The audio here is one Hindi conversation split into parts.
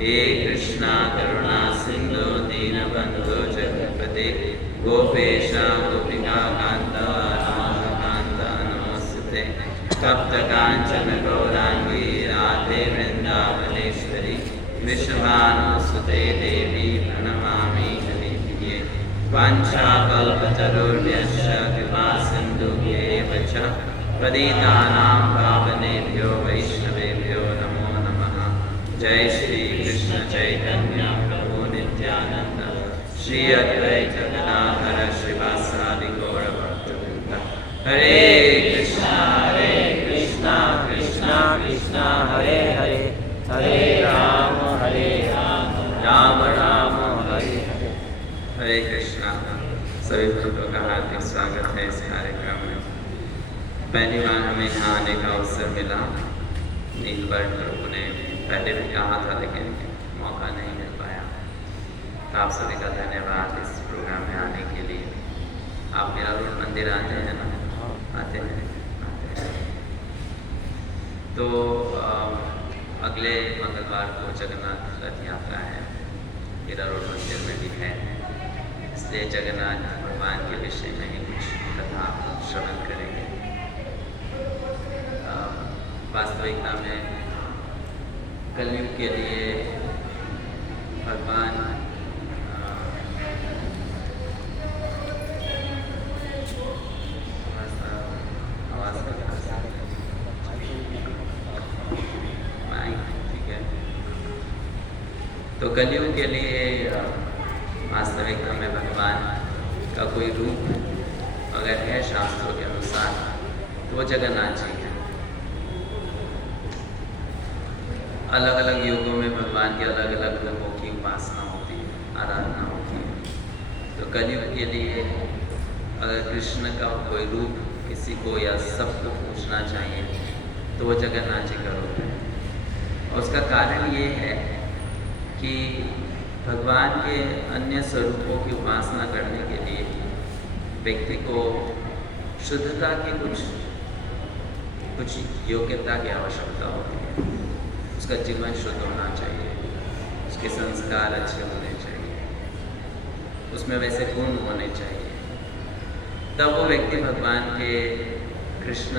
हे कृष्णा करुणा सिंधु दीनबंधु जगत नमोस्तुते गोपेश गोपिका कांता राधाकांता नमोस्तुते तप्त कांचन गौरांगी राधे वृंदावनेश्वरी वृषभानुसुते देवी प्रणमामि हरिप्रिये वाञ्छाकल्पतरुभ्यश्च कृपा सिन्धुभ्येव च पतितानां पावनेभ्यो वैष्णवेभ्यो नमो नमः। जय श्री कृष्ण चैतन्य प्रभु नित्यानंद श्री अद्वैत गदाधर श्रीवासादि गौर भक्तवृंद। हरे कृष्णा कृष्णा कृष्णा हरे हरे हरे राम राम राम हरे हरे। हरे कृष्णा। सभी भक्तों का हार्दिक स्वागत है इस कार्यक्रम में। पहली बार हमें यहाँ आने का अवसर मिला। नीलकंठ प्रभु ने पहले भी कहा था लेकिन मौका नहीं मिल पाया। तो आप सभी का धन्यवाद इस प्रोग्राम में आने के लिए। आप मेरा रोड मंदिर आते हैं ना? आते हैं। तो अगले मंगलवार को जगन्नाथ रथ यात्रा है, हीरा रोड मंदिर में भी है, इसलिए जगन्नाथ भगवान के विषय में ही कुछ कथा श्रवण करेंगे। वास्तविकता में कलयुग के लिए भगवान तो कलयुग के लिए वास्तविकता में भगवान का कोई रूप अगर है शास्त्रों के अनुसार तो वो जगन्नाथ जी है। अलग अलग युगों में भगवान के अलग अलग लोगों की उपासना होती है, आराधना होती है। तो कलयुग के लिए अगर कृष्ण का कोई रूप किसी को या सबको पूछना चाहिए तो वो जगन्नाथ जी का रूप है। और उसका कारण ये है कि भगवान के अन्य स्वरूपों की उपासना करने के लिए व्यक्ति को शुद्धता की कुछ योग्यता की आवश्यकता होती है। उसका जीवन शुद्ध होना चाहिए, उसके संस्कार अच्छे होने चाहिए, उसमें वैसे गुण होने चाहिए, तब वो व्यक्ति भगवान के कृष्ण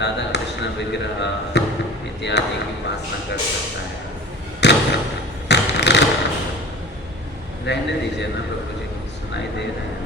राधा कृष्ण विग्रह इत्यादि की उपासना कर सकता है। रहने दीजिए ना प्रभु जी, सुनाई दे रहे हैं ना?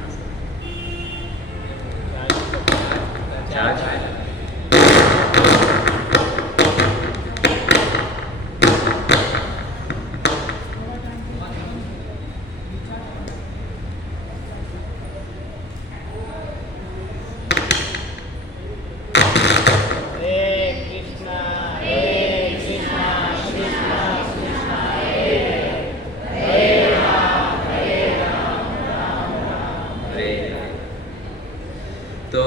तो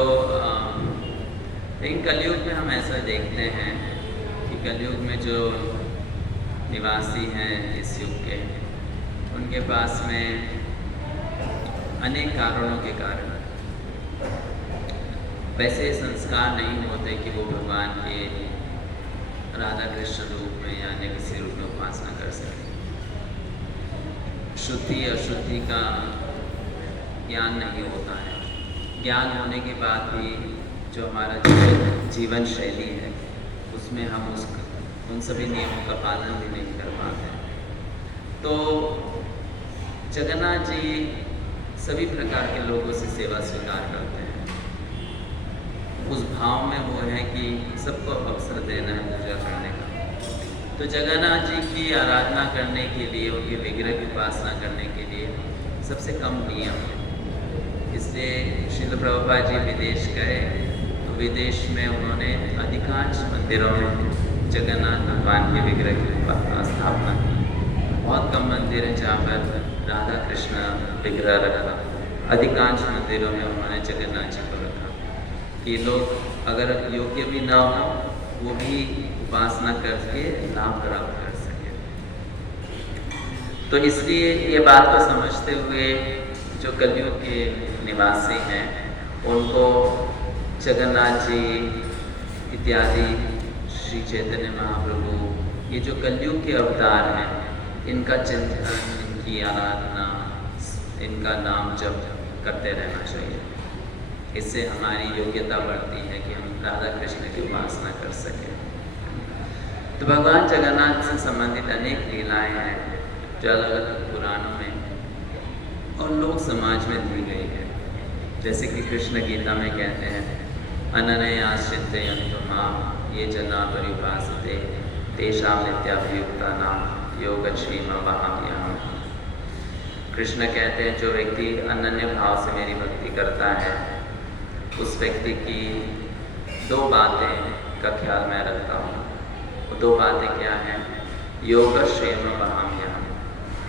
लेकिन कलयुग में हम ऐसा देखते हैं कि कलयुग में जो निवासी हैं इस युग के, उनके पास में अनेक कारणों के कारण वैसे संस्कार नहीं होते कि वो भगवान के राधा कृष्ण रूप में या अन्य किसी रूप में उपासना कर सकें। शुद्धि अशुद्धि का ज्ञान नहीं होता है। ज्ञान होने के बाद भी जो हमारा जीवन शैली है उसमें हम उन सभी नियमों का पालन भी नहीं कर पाते। तो जगन्नाथ जी सभी प्रकार के लोगों से सेवा स्वीकार करते हैं। उस भाव में वो है कि सबको अवसर देना है पूजा करने का। तो जगन्नाथ जी की आराधना करने के लिए, उनके विग्रह की उपासना करने के लिए सबसे कम नियम है। इसलिए श्रील प्रभुपाद जी विदेश गए तो विदेश में उन्होंने अधिकांश मंदिरों में जगन्नाथ भगवान के विग्रह की स्थापना की। बहुत कम मंदिर हैं जहाँ पर राधा कृष्ण विग्रह रखा। अधिकांश मंदिरों में उन्होंने जगन्नाथ जी को रखा कि लोग अगर योग्य भी ना हो वो भी उपासना करके लाभ प्राप्त कर सके। तो इसलिए ये बात को समझते हुए जो कलयुग के निवासी हैं उनको जगन्नाथ जी इत्यादि श्री चैतन्य महाप्रभु, ये जो कलयुग के अवतार हैं, इनका चिंतन, इनकी आराधना, इनका नाम जप करते रहना चाहिए। इससे हमारी योग्यता बढ़ती है कि हम राधा कृष्ण की उपासना कर सकें। तो भगवान जगन्नाथ से संबंधित अनेक लीलाएं हैं जो अलग अलग पुराणों में और लोक समाज में दी गई है। जैसे कि कृष्ण गीता में कहते हैं, अनन्याश्रित्ययन्तु मां ये जना परिभासते तेषां नित्याभियुक्तानां योगक्षेमं वहाम्यहम्। कृष्ण कहते हैं, जो व्यक्ति अनन्य भाव से मेरी भक्ति करता है उस व्यक्ति की दो बातें का ख्याल मैं रखता हूँ। वो दो बातें क्या हैं? योगक्षेमं वहाम्यहम्,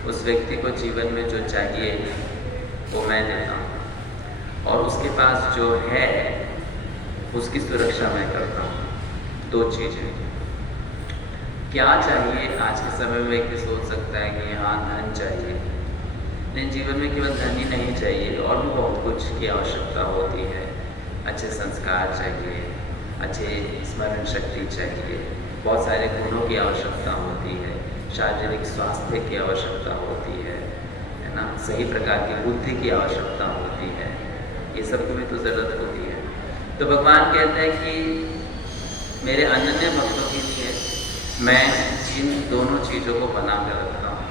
उस व्यक्ति को जीवन में जो चाहिए वो मैं देता हूँ, और उसके पास जो है उसकी सुरक्षा मैं करता हूँ। दो चीज़ें क्या चाहिए? आज के समय में व्यक्ति सोच सकता है कि हाँ धन चाहिए, लेकिन जीवन में केवल धन ही नहीं चाहिए, और भी बहुत कुछ की आवश्यकता होती है। अच्छे संस्कार चाहिए, अच्छे स्मरण शक्ति चाहिए, बहुत सारे गुणों की आवश्यकता होती है, शारीरिक स्वास्थ्य की आवश्यकता होती है ना, सही प्रकार की बुद्धि की आवश्यकता होती है, ये सब की भी तो ज़रूरत होती है। तो भगवान कहते हैं कि मेरे अनन्य भक्तों के लिए मैं इन दोनों चीज़ों को बना कर रखता हूँ,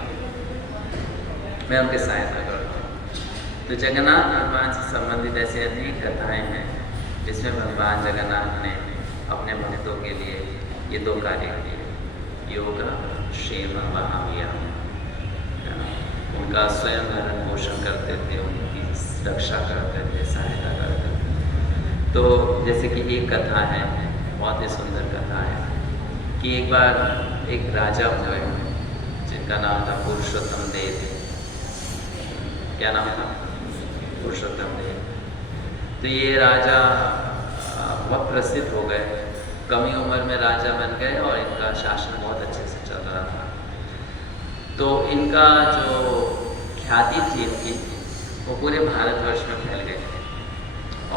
मैं उनकी सहायता करता हूँ। तो जगन्नाथ भगवान से संबंधित ऐसे अनेक कथाएँ हैं जिसमें भगवान जगन्नाथ ने अपने भक्तों के लिए ये दो कार्य किए, योग क्षेम वहाम्यहम्। उनका स्वयं भरण पोषण करते थे, उनकी रक्षा करते थे, सहायता करते थे। तो जैसे कि एक कथा है, बहुत ही सुंदर कथा है, कि एक बार एक राजा हुए जिनका नाम था पुरुषोत्तम देव। क्या नाम था? पुरुषोत्तम देव। तो ये राजा बहुत प्रसिद्ध हो गए, कम उम्र में राजा बन गए और इनका शासन बहुत अच्छे से चल रहा था। तो इनका जो ख्याति थी इनकी वो पूरे भारतवर्ष में फैल गई।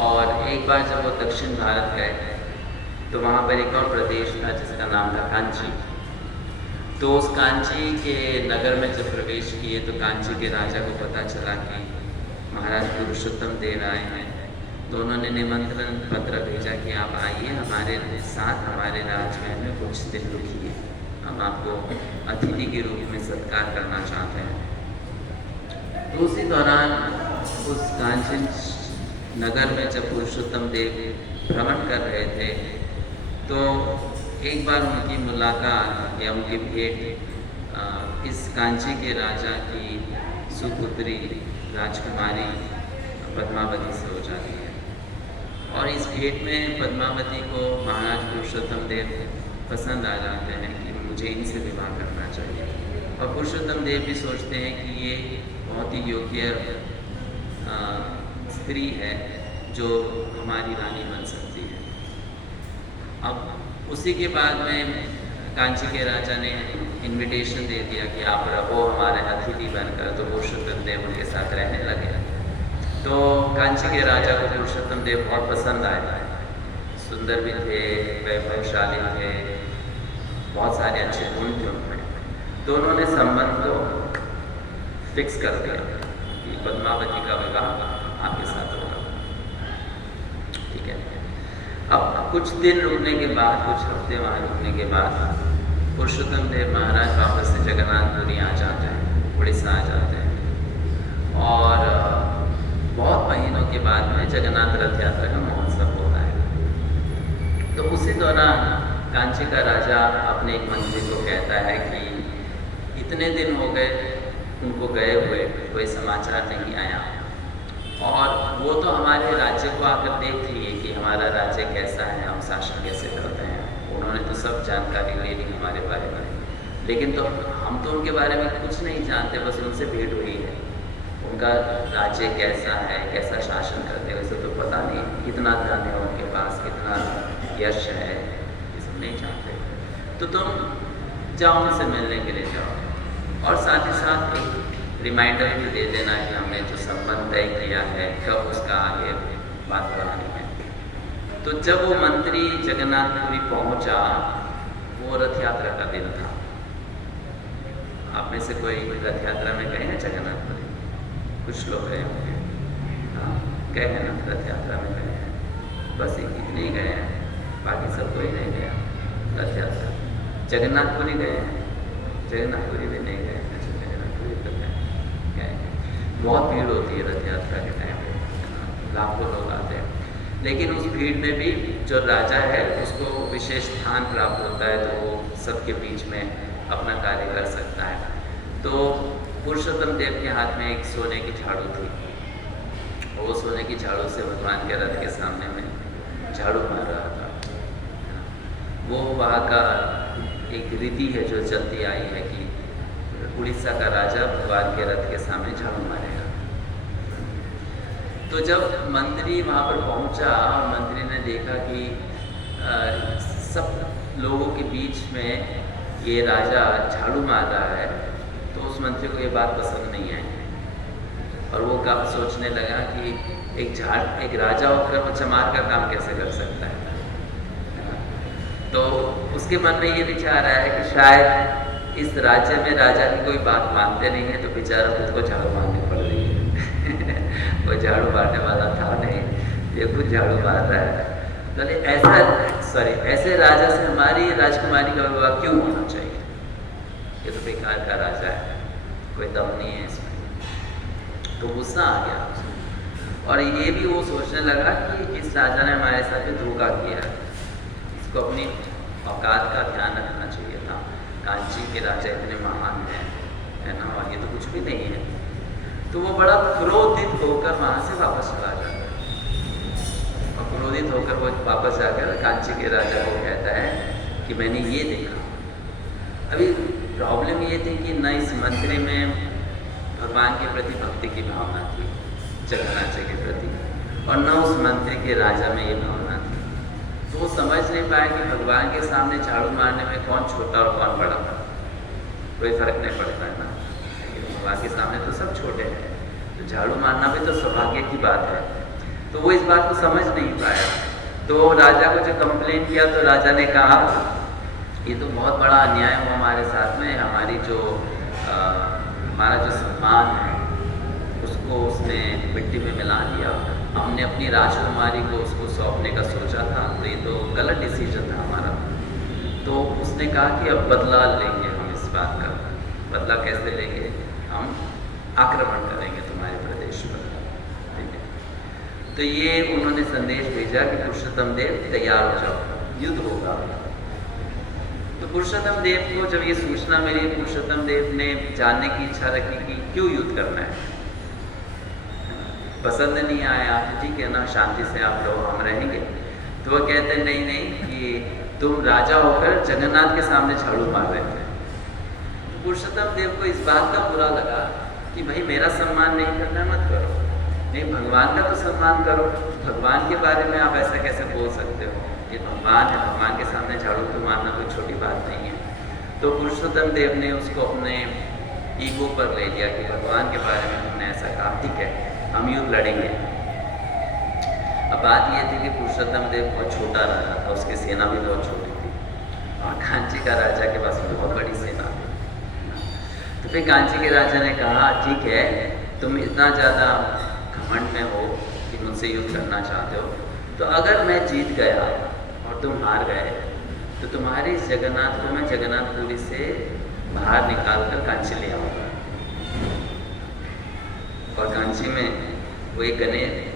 और एक बार जब वो दक्षिण भारत गए तो वहाँ पर एक और प्रदेश था जिसका नाम था कांची। तो उस कांची के नगर में जब प्रवेश किए तो कांची के राजा को पता चला कि महाराज पुरुषोत्तम देव आए हैं। तो उन्होंने निमंत्रण पत्र भेजा कि आप आइए हमारे साथ, हमारे राजमहल में कुछ दिन रुकिए, हम आपको अतिथि के रूप में सत्कार करना चाहते हैं। तो उसी दौरान उस कांचन नगर में जब पुरुषोत्तम देव भ्रमण कर रहे थे तो एक बार उनकी मुलाकात या उनकी भेंट इस कांची के राजा की सुपुत्री राजकुमारी पद्मावती से हो जाती है। और इस भेंट में पद्मावती को महाराज पुरुषोत्तम देव पसंद आ जाते हैं कि मुझे इनसे विवाह करना चाहिए। और पुरुषोत्तम देव भी सोचते हैं कि ये बहुत ही योग्य स्त्री है जो हमारी रानी बन सकती है। अब उसी के बाद में कांची के राजा ने इनविटेशन दे दिया कि आप रहो हमारे अतिथि बनकर। तो पुरुषोत्तम देव उनके साथ रहने लगे। तो कांची के राजा को पुरुषोत्तम देव बहुत पसंद आए, सुंदर भी थे, वैभवशाली थे, बहुत सारे अच्छे गुण थे उनमें। तो उन्होंने संबंध को फिक्स कर दिया कि पद्मावती का विवाह आपके साथ होगा। ठीक है। अब कुछ दिन रुकने के बाद, कुछ हफ्ते वहाँ रुकने के बाद पुरुषोत्तम देव महाराज वापस से जगन्नाथपुरी आ जाते हैं, उड़ीसा आ जाते हैं। और बहुत महीनों के बाद में जगन्नाथ रथ यात्रा का महोत्सव होता है। तो उसी दौरान कांची का राजा अपने एक मंत्री को कहता है कि इतने दिन हो गए उनको गए हुए, कोई समाचार नहीं आया, और वो तो हमारे राज्य को आकर देख लिए कि हमारा राज्य कैसा है, हम शासन कैसे करते हैं। उन्होंने तो सब जानकारी ले ली हमारे बारे में, लेकिन तो हम तो उनके बारे में कुछ नहीं जानते, बस उनसे भेंट हुई है। उनका राज्य कैसा है, कैसा शासन करते हैं, वैसे तो पता नहीं, कितना धन है उनके पास, कितना यश है, ये सब नहीं जानते। तो तुम जाओ, उनसे मिलने के लिए जाओ, और साथ ही साथ एक रिमाइंडर भी दे देना कि हमने जो संबंध तय किया है कब उसका आगे बात बढ़ानी है। तो जब वो मंत्री जगन्नाथपुरी पहुंचा, वो रथ यात्रा का दिन था। आप में से कोई रथ यात्रा में गए हैं जगन्नाथपुरी? कुछ लोग गए होंगे, हाँ गए हैं ना, रथ यात्रा में गए हैं, बस इतने ही गए हैं, बाकी सब कोई नहीं गया रथ यात्रा। जगन्नाथपुरी गए हैं, जगन्नाथपुरी भी नहीं गए, अच्छा जगन्नाथपुरी तो गए। बहुत भीड़ होती है रथ यात्रा के टाइम पे, लाखों लोग आते हैं, लेकिन उस भीड़ में भी जो राजा है उसको विशेष स्थान प्राप्त होता है, तो वो सबके बीच में अपना कार्य कर सकता है। तो पुरुषोत्तम देव के हाथ में एक सोने की झाड़ू थी, वो सोने की झाड़ू से भगवान के रथ के सामने में झाड़ू मार रहा था। वो वहाँ का एक रीति है जो चलती आई है कि उड़ीसा का राजा भगवान के रथ के सामने झाड़ू मारेगा। तो जब मंत्री वहाँ पर पहुँचा, मंत्री ने देखा कि सब लोगों के बीच में ये राजा झाड़ू मार रहा है, तो उस मंत्री को ये बात पसंद नहीं आई और वो कब सोचने लगा कि एक राजा होकर वो चमार का काम कैसे कर सकता है। तो उसके मन में ये विचार आया है कि शायद इस राज्य में राजा की कोई बात मानते नहीं है, तो बेचारा खुद को झाड़ू मारनी पड़ रही है। कोई झाड़ू मारने वाला था नहीं, ये खुद झाड़ू मार रहा है। तो ऐसे राजा से हमारी राजकुमारी का विवाह क्यों होना चाहिए? ये तो बेकार का राजा है, कोई दम नहीं है इसमें। तो गुस्सा आ गया और ये भी वो सोचने लगा कि इस राजा ने हमारे साथ धोखा किया है, इसको अपनी औकात का ध्यान रखना चाहिए था। कांची के राजा इतने महान हैं, है ना, और ये तो कुछ भी नहीं है। तो वो बड़ा क्रोधित होकर वहाँ से वापस चला जाता है और क्रोधित होकर वो वापस जाकर कांची के राजा को कहता है कि मैंने ये देखा। अभी प्रॉब्लम ये थी कि न इस मंत्री में भगवान के प्रति भक्ति की भावना थी, जगन्नाथ जी के प्रति, और न उस मंत्री के राजा में ये भावना थी। तो वो समझ नहीं पाया कि भगवान के सामने झाड़ू मारने में कौन छोटा और कौन बड़ा, कोई फर्क नहीं पड़ता है ना, भगवान के सामने तो सब छोटे हैं, तो झाड़ू मारना भी तो सौभाग्य की बात है। तो वो इस बात को समझ नहीं पाया। तो राजा को जो कंप्लेन किया, तो राजा ने कहा ये तो बहुत बड़ा अन्याय हुआ हमारे साथ में, हमारी जो हमारा जो सम्मान है उसको उसने मिट्टी में मिला दिया। हमने अपनी राजकुमारी को उसको सौंपने का सोचा था, तो ये तो गलत डिसीजन था हमारा। तो उसने कहा कि अब बदला लेंगे हम इस बात का। बदला कैसे लेंगे? हम आक्रमण करेंगे तुम्हारे प्रदेश पर, ठीक है। तो ये उन्होंने संदेश भेजा कि पुरुषोत्तम देव तैयार हो जाओ, युद्ध होगा। तो पुरुषोत्तम देव को जब ये सूचना मिली, पुरुषोत्तम देव ने जानने की इच्छा रखी कि क्यों युद्ध करना है। पसंद नहीं आया, ठीक है ना, शांति से आप लोग हम रहेंगे। तो वो कहते नहीं नहीं कि तुम राजा होकर जगन्नाथ के सामने झाड़ू मार रहे थे। तो पुरुषोत्तम देव को इस बात का बुरा लगा कि भाई मेरा सम्मान नहीं करना मत करो, नहीं भगवान का तो सम्मान करो, भगवान के बारे में आप ऐसा कैसे बोल सकते हो? ये भगवान है, भगवान के सामने झाड़ू तो मारना कोई छोटी बात नहीं है। तो पुरुषोत्तम देव ने उसको अपने ईगो पर ले लिया कि भगवान के बारे में हमने ऐसा कहा, ठीक है हम युद्ध लड़ेंगे। अब बात ये थी कि पुरुषोत्तम देव बहुत छोटा रहा था, उसकी सेना भी बहुत छोटी थी और कांची का राजा के पास बहुत बड़ी सेना थी। तो फिर कांची के राजा ने कहा ठीक है, तुम इतना ज़्यादा घमंड में हो कि मुझसे युद्ध करना चाहते हो, तो अगर मैं जीत गया और तुम हार गए तो तुम्हारे इस जगन्नाथ को मैं जगन्नाथपुरी से बाहर निकाल कर कांची ले आऊँगा। और कांची में वो एक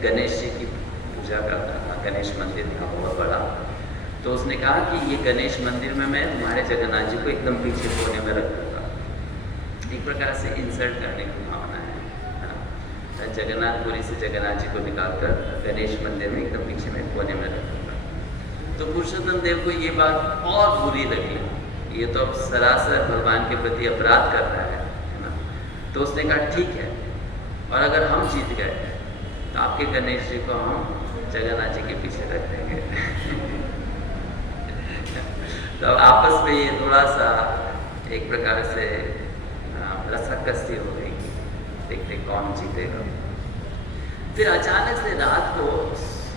गणेश जी की पूजा करता था, गणेश मंदिर था बहुत बड़ा। तो उसने कहा कि ये गणेश मंदिर में मैं तुम्हारे जगन्नाथ जी को एकदम पीछे कोने में रख दूँगा। एक प्रकार से इंसल्ट करने की भावना है। जगन्नाथपुरी से जगन्नाथ जी को निकालकर गणेश मंदिर में एकदम पीछे में कोने में रख दूँगा। तो पुरुषोत्तम देव को ये बात और बुरी लगी, ये तो अब सरासर भगवान के प्रति अपराध कर रहा है ना। तो उसने कहा ठीक है, और अगर हम जीत गए तो आपके गणेश जी को हम जगन्नाथ जी के पीछे रख देंगे। तो आपस में ये थोड़ा सा एक प्रकार से रस्साकसी हो गई, देखते कौन जीतेगा। फिर अचानक से रात को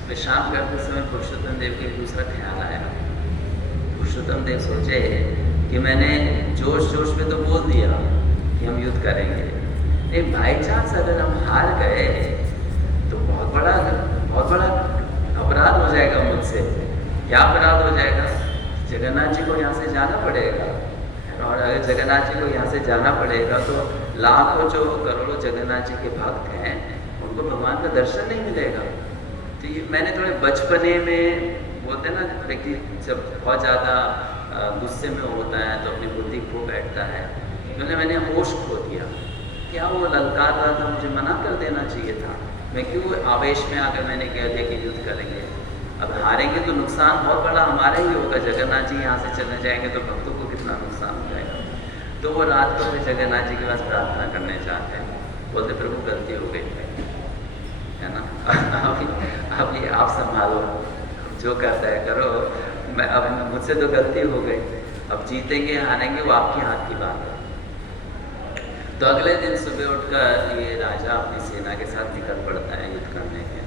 विश्राम करते समय पुरुषोत्तम देव को एक दूसरा ख्याल आया। पुरुषोत्तम देव सोचे कि मैंने जोश जोश में तो बोल दिया कि हम युद्ध करेंगे, नहीं, बाई चांस अगर हम हार गए तो बहुत बड़ा अपराध हो जाएगा मुझसे। क्या अपराध हो जाएगा? जगन्नाथ जी को यहाँ से जाना पड़ेगा, और अगर जगन्नाथ जी को यहाँ से जाना पड़ेगा तो लाखों जो करोड़ों जगन्नाथ जी के भक्त हैं उनको भगवान का दर्शन नहीं मिलेगा। तो ये मैंने थोड़े बचपने में, बोलते हैं ना व्यक्ति जब बहुत ज़्यादा गुस्से में होता है तो अपनी बुद्धि खो बैठता है, मैंने होश खो दिया। क्या वो ललकार रहा था, मुझे मना कर देना चाहिए था। मैं क्यों आवेश में आकर मैंने कह दिया कि युद्ध करेंगे। अब हारेंगे तो नुकसान बहुत बड़ा हमारा ही होगा। जगन्नाथ जी यहाँ से चले जाएंगे तो भक्तों को कितना नुकसान हो जाएगा। तो वो रात को फिर जगन्नाथ जी के पास प्रार्थना करने चाहते हैं, बोलते प्रभु गलती हो गई है ना, अब ये आप संभालो, जो करता है करो, मैं अब मुझसे तो गलती हो गई, अब जीतेंगे हारेंगे वो आपके हाथ की बात है। तो अगले दिन सुबह उठकर ये राजा अपनी सेना के साथ निकल पड़ता है युद्ध करने के।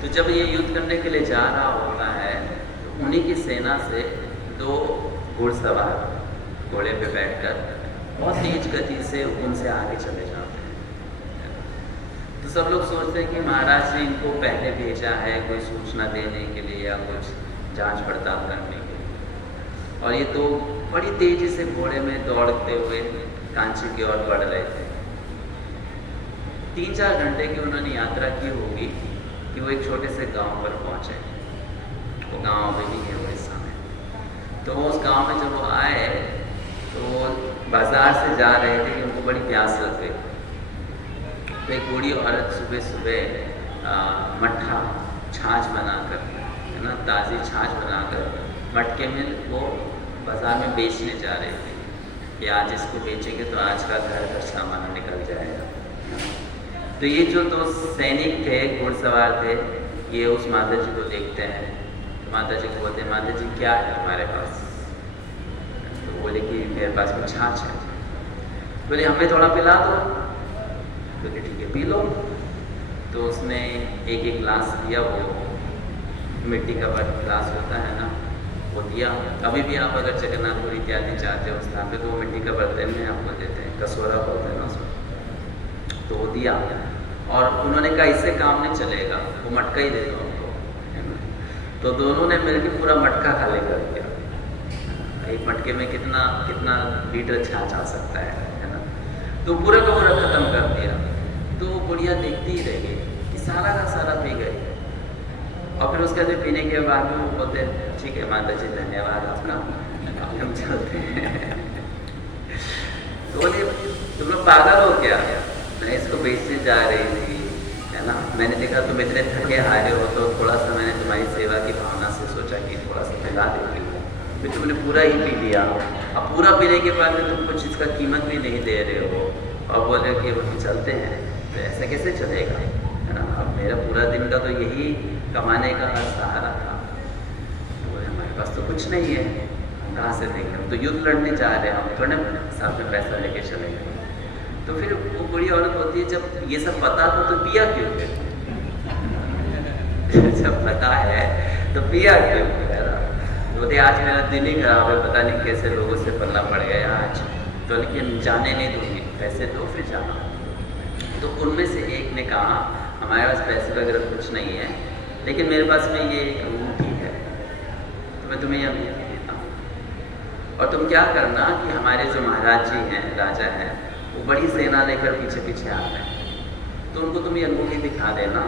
तो जब ये युद्ध करने के लिए जा रहा होता है तो उन्हीं की सेना से 2 घुड़सवार घोड़े पे बैठकर बहुत तेज गति से उनसे आगे चले जाते हैं। तो सब लोग सोचते हैं कि महाराज ने इनको पहले भेजा है कोई सूचना देने के लिए या कुछ जांच पड़ताल करने के लिए, और ये 2 बड़ी तेजी से घोड़े में दौड़ते हुए कांची की ओर बढ़ रहे थे। 3-4 घंटे की उन्होंने यात्रा की होगी कि वो एक छोटे से गांव पर पहुंचे। वो गांव अभी भी है उड़ीसा में। तो वो उस गांव में जब वो आए तो वो बाजार से जा रहे थे कि उनको बड़ी प्यास लग गई। तो एक बूढ़ी औरत सुबह सुबह मट्ठा छाछ बनाकर, है ना, ताज़ी छाछ बनाकर मटके में वो बाजार में बेचने जा रहे थे कि आज इसको बेचेंगे तो आज का घर का सामान निकल जाएगा। तो ये जो 2 सैनिक थे, घुड़सवार थे, ये उस माता जी को देखते हैं। तो माता जी को बोलते हैं, माता जी क्या है हमारे पास? तो बोले कि मेरे पास में छाछ है। बोले हमें थोड़ा पिला दो। बोले ठीक है पी लो। तो उसने एक गिलास दिया, वो मिट्टी का गिलास होता है ना, वो दिया। अभी भी आप अगर जगन्नाथपुरी इत्यादि जाते हो स्थान पे तो वो मिट्टी का बर्तन में आपको देते हैं, कसोरा बोलते हैं ना उसमें। तो वो दिया और उन्होंने कहा इससे काम नहीं चलेगा, वो मटका ही दे दो हमको, है ना। तो दोनों ने मिलकर पूरा मटका खाली कर दिया। एक मटके में कितना लीटर छाछ आ सकता है ना। तो पूरा का पूरा खत्म कर दिया। तो वो बुढ़िया देखती ही रह गई कि सारा का सारा पी गई। और फिर उसके बाद पीने के बाद में वो बोलते हैं ठीक है माता जी धन्यवाद आपका, हम चलते हैं। तो बोले तुम लोग पागल हो क्या? मैं इसको बेचने जा रही थी, है ना, मैंने देखा तुम इतने थके हारे हो तो थोड़ा सा मैंने तुम्हारी सेवा की भावना से सोचा कि थोड़ा सा पिला देती हूँ। फिर तुमने पूरा ही पी लिया। अब पूरा पीने के बाद में तुम कुछ इसका कीमत भी नहीं दे रहे हो और बोल रहे हो कि हम चलते हैं। तो ऐसा कैसे चलेगा, है ना। अब मेरा पूरा दिन का तो यही कमाने का सहारा था। बोले हमारे पास तो कुछ नहीं है, कहाँ से देंगे, हम तो युद्ध लड़ने जा रहे हैं, हम थोड़े साथ में पैसा लेके चलेंगे। तो फिर वो बूढ़ी औरत होती है जब ये सब पता तो पिया क्यों फिर? जब पता है तो पिया क्यों, है ना। बोलते आज मेरा दिन ही खराब है, पता नहीं कैसे लोगों से पल्ला पड़ गया आज, तो लेकिन जाने नहीं दूंगी, पैसे दो फिर जाना। तो उनमें से एक ने कहा हमारे पास पैसे वगैरह कुछ नहीं है, लेकिन मेरे पास में ये एक अंगूठी है, तो मैं तुम्हें ये अंगूठी देता हूँ। और तुम क्या करना कि हमारे जो महाराज जी हैं, राजा हैं, वो बड़ी सेना लेकर पीछे पीछे आ रहे हैं, तो उनको तुम ये अंगूठी दिखा देना,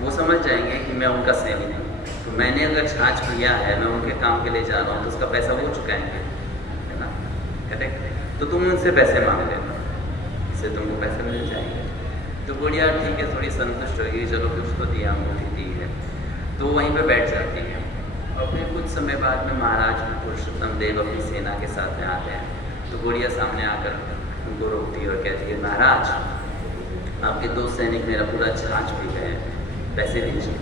वो समझ जाएंगे कि मैं उनका सैनिक हूँ। तो मैंने अगर छाछ पिया है, मैं उनके काम के लिए जा रहा हूँ, तो उसका पैसा वो चुकाएंगे, है ना, करेक्ट। तो तुम उनसे पैसे मांग लेना, इससे तुमको पैसे मिल जाएंगे। तो बुढ़िया ठीक है, थोड़ी संतुष्ट होगी, चलो कुछ तो दिया, अंगूठी दी है, तो वहीं पे बैठ जाती है। और फिर कुछ समय बाद में महाराज पुरुषोत्तम देव अपनी सेना के साथ में आते हैं। तो बुढ़िया सामने आकर उनको रोकती है और कहती है महाराज आपके 2 सैनिक मेरा पूरा छाछ पी गए, पैसे दीजिए।